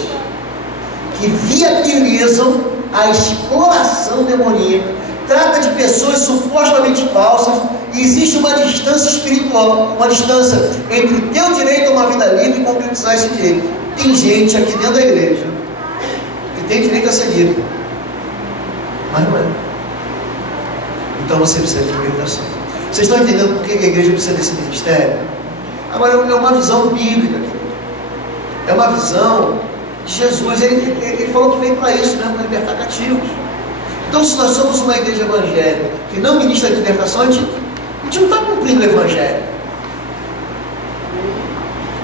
que viabilizam a exploração demoníaca, trata de pessoas supostamente falsas, e existe uma distância espiritual, uma distância entre o teu direito a uma vida livre e concretizar esse direito. Tem gente aqui dentro da igreja que tem direito a ser livre, mas não é. Então você precisa de libertação. Vocês estão entendendo por que a igreja precisa desse ministério? Agora, é uma visão bíblica, é uma visão de Jesus. Ele falou que veio para isso, né? Para libertar cativos. Então, se nós somos uma igreja evangélica que não ministra a libertação, a gente não está cumprindo o evangelho.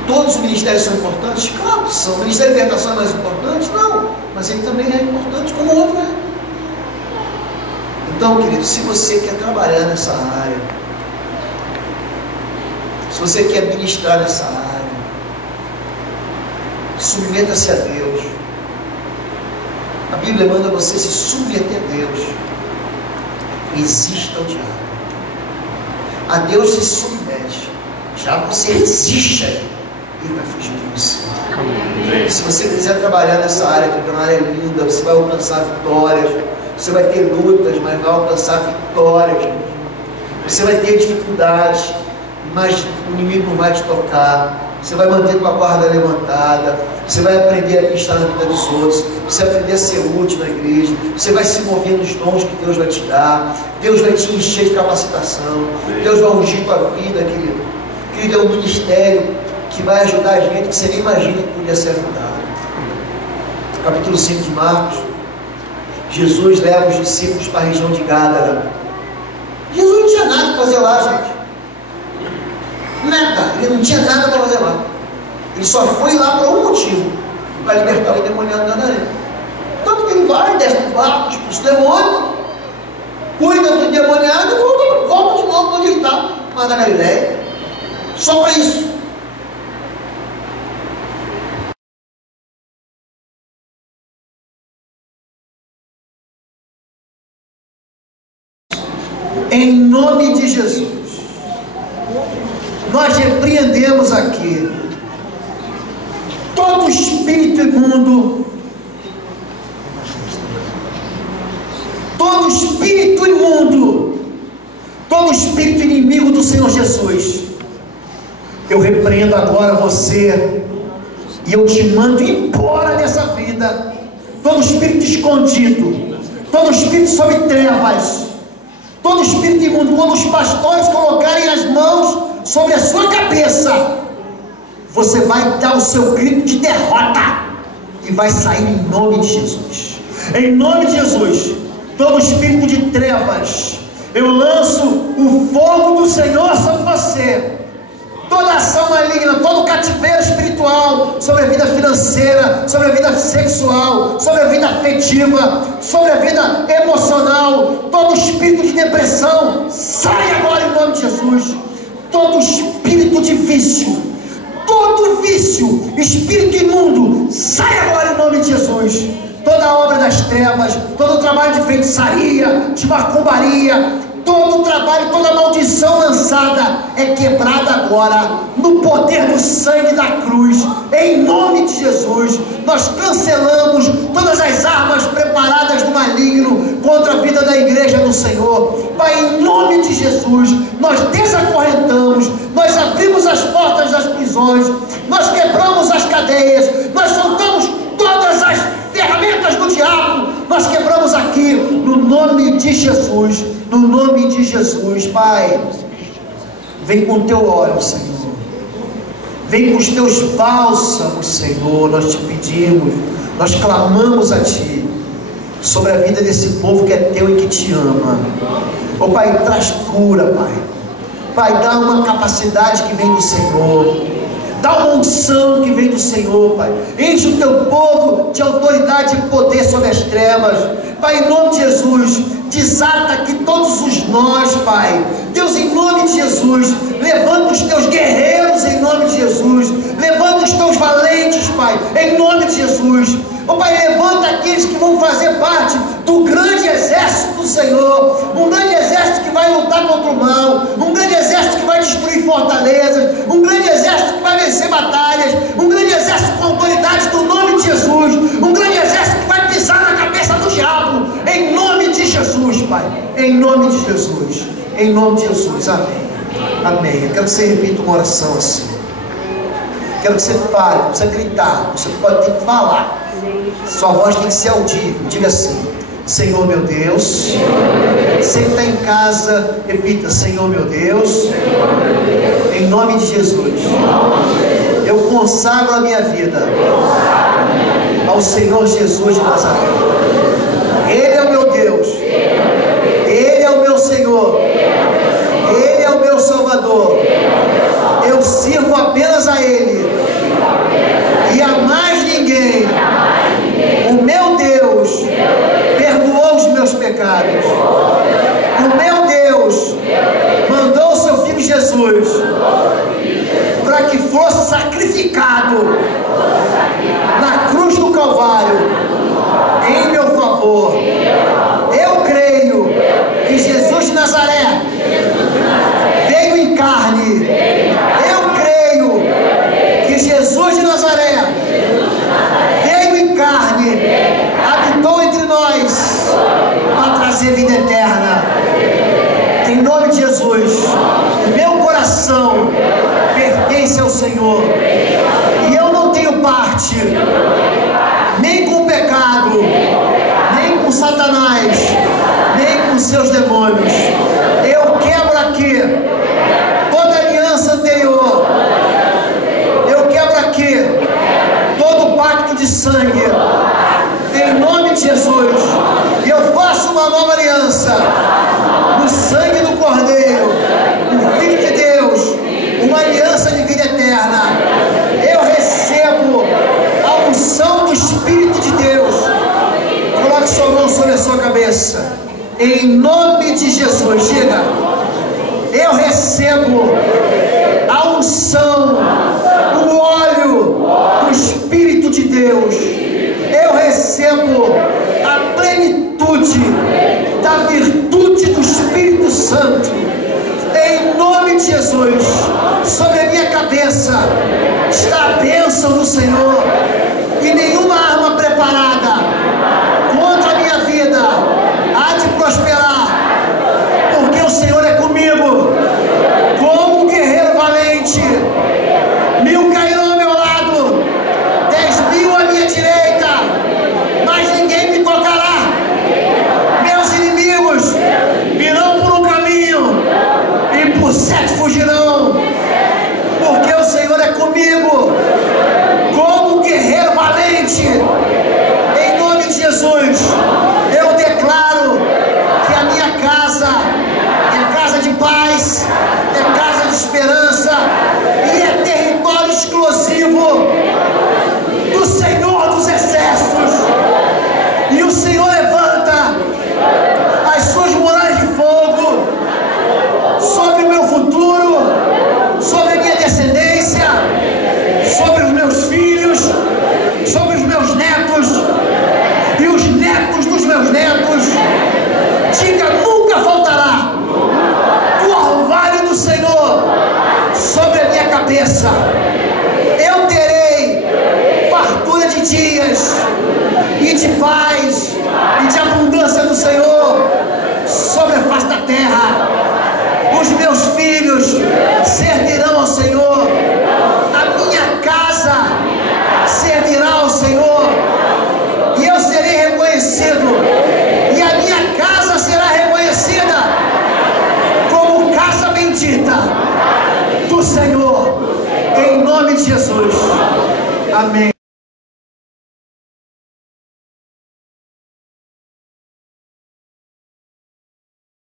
Todos os ministérios são importantes? Claro que são. O ministério de libertação é mais importante? Não, mas ele também é importante como o outro é. Então, querido, se você quer trabalhar nessa área, se você quer ministrar nessa área, submeta-se a Deus. A Bíblia manda você se submeter a Deus. Resista ao diabo. A Deus se submete. Já você resiste a Ele, Ele vai fugir de você. Se você quiser trabalhar nessa área, que é uma área linda, você vai alcançar vitórias. Você vai ter lutas, mas vai alcançar vitórias. Você vai ter dificuldades, mas o inimigo não vai te tocar. Você vai manter com a guarda levantada. Você vai aprender a ministrar na vida dos outros. Você vai aprender a ser útil na igreja. Você vai se mover nos dons que Deus vai te dar. Deus vai te encher de capacitação. Deus vai ungir tua vida, querido. Querido, é um ministério que vai ajudar a gente que você nem imagina que podia ser ajudado. Capítulo 5 de Marcos. Jesus leva os discípulos para a região de Gádara. Jesus não tinha nada para fazer lá, gente. Nada. Ele não tinha nada para fazer lá. Ele só foi lá por um motivo: para libertar o endemoniado gadareno. Tanto que ele vai, desce do barco, expulsa o demônio, cuida do endemoniado e volta de novo para onde ele está, lá na Galileia. Só para isso. Jesus, nós repreendemos aqui todo espírito imundo, todo espírito imundo, todo espírito inimigo do Senhor Jesus. Eu repreendo agora você e eu te mando embora dessa vida. Todo espírito escondido, todo espírito sob trevas, todo espírito imundo, quando os pastores colocarem as mãos sobre a sua cabeça, você vai dar o seu grito de derrota e vai sair em nome de Jesus. Em nome de Jesus, todo espírito de trevas, eu lanço o fogo do Senhor sobre você. Toda ação maligna, todo cativeiro espiritual, sobre a vida financeira, sobre a vida sexual, sobre a vida afetiva, sobre a vida emocional, todo espírito de depressão, sai agora em nome de Jesus. Todo espírito de vício, todo vício, espírito imundo, sai agora em nome de Jesus. Toda a obra das trevas, todo o trabalho de feitiçaria, de macumbaria, todo o trabalho, toda a maldição lançada é quebrada agora no poder do sangue da cruz. Em nome de Jesus, nós cancelamos todas as armas preparadas do maligno contra a vida da igreja do Senhor. Pai, em nome de Jesus, nós desacorrentamos, nós abrimos as portas das prisões, nós quebramos as cadeias, nós soltamos todas as ferramentas do diabo, nós quebramos aqui no nome de Jesus. No nome de Jesus, Pai, vem com o teu óleo, Senhor, vem com os teus bálsamos, Senhor. Nós te pedimos, nós clamamos a Ti sobre a vida desse povo que é teu e que te ama. Oh Pai, traz cura, Pai. Pai, dá uma capacidade que vem do Senhor, dá uma unção que vem do Senhor, Pai. Enche o teu povo de autoridade e poder sobre as trevas, Pai, em nome de Jesus. Desata aqui todos os nós, Pai. Deus, em nome de Jesus, levanta os teus guerreiros, em nome de Jesus. Levanta os teus valentes, Pai, em nome de Jesus. Oh Pai, levanta aqueles que vão fazer parte do grande exército do Senhor, um grande exército que vai lutar contra o mal, um grande exército que vai destruir fortalezas, um grande exército que vai vencer batalhas, um grande exército com autoridade do nome de Jesus, um grande exército que vai pisar na cabeça do diabo, em nome de Jesus, Pai, em nome de Jesus, em nome de Jesus, amém, amém. Eu quero que você repita uma oração assim, quero que você fale, não precisa gritar, você pode ter que falar, sua voz tem que ser audível. Diga assim: Senhor meu Deus. Você que está em casa, repita: Senhor meu Deus, em nome de Jesus, eu consagro a minha vida ao Senhor Jesus de Nazaré. Ele é o meu Deus, Ele é o meu Senhor, Ele é o meu Salvador. Eu sirvo apenas a Ele e a mais ninguém. O meu Deus perdoou os meus pecados. O meu Deus mandou o seu Filho Jesus para que fosse sacrificado na cruz do Calvário em meu favor. Eu creio que Jesus de Nazaré veio em carne. Eu creio que Jesus de Nazaré veio em carne, habitou entre nós para trazer vida eterna. Em nome de Jesus, meu coração pertence ao Senhor e eu não tenho parte nem com o pecado, nem com Satanás, nem com seus demônios. Eu quebro aqui toda aliança anterior, eu quebro aqui todo pacto de sangue, em nome de Jesus. E eu faço uma nova aliança no sangue do Cordeiro, o Filho de Deus, uma aliança de vida eterna. Eu recebo a unção do Espírito de Deus. Coloque sua mão sobre a sua cabeça, em nome de Jesus. Diga: eu recebo a unção, o óleo do Espírito de Deus. Eu recebo a plenitude da virtude do Espírito Santo, casa está a bênção do Senhor, e nenhuma arma preparada contra a minha vida há de prosperar, porque o Senhor é comigo, como um guerreiro valente. 1000 cairão ao meu lado, 10.000 à minha direita, mas ninguém me tocará. Meus inimigos virão por um caminho e por 7 fugirão, porque o Senhor é comigo, como um guerreiro valente. Em nome de Jesus, eu declaro que a minha casa é casa de paz, é casa de esperança e é território exclusivo do Senhor dos Exércitos. E o Senhor levanta as suas muralhas de fogo sobre o meu futuro, sobre a minha descendência, sobre os meus filhos, sobre os meus netos e os netos dos meus netos. Diga: nunca faltará o orvalho do Senhor sobre a minha cabeça. Eu terei fartura de dias e de paz e de abundância do Senhor sobre a face da terra. Os meus filhos servirão ao Senhor, a minha casa servirá ao Senhor, e eu serei reconhecido, e a minha casa será reconhecida como casa bendita do Senhor, em nome de Jesus. Amém.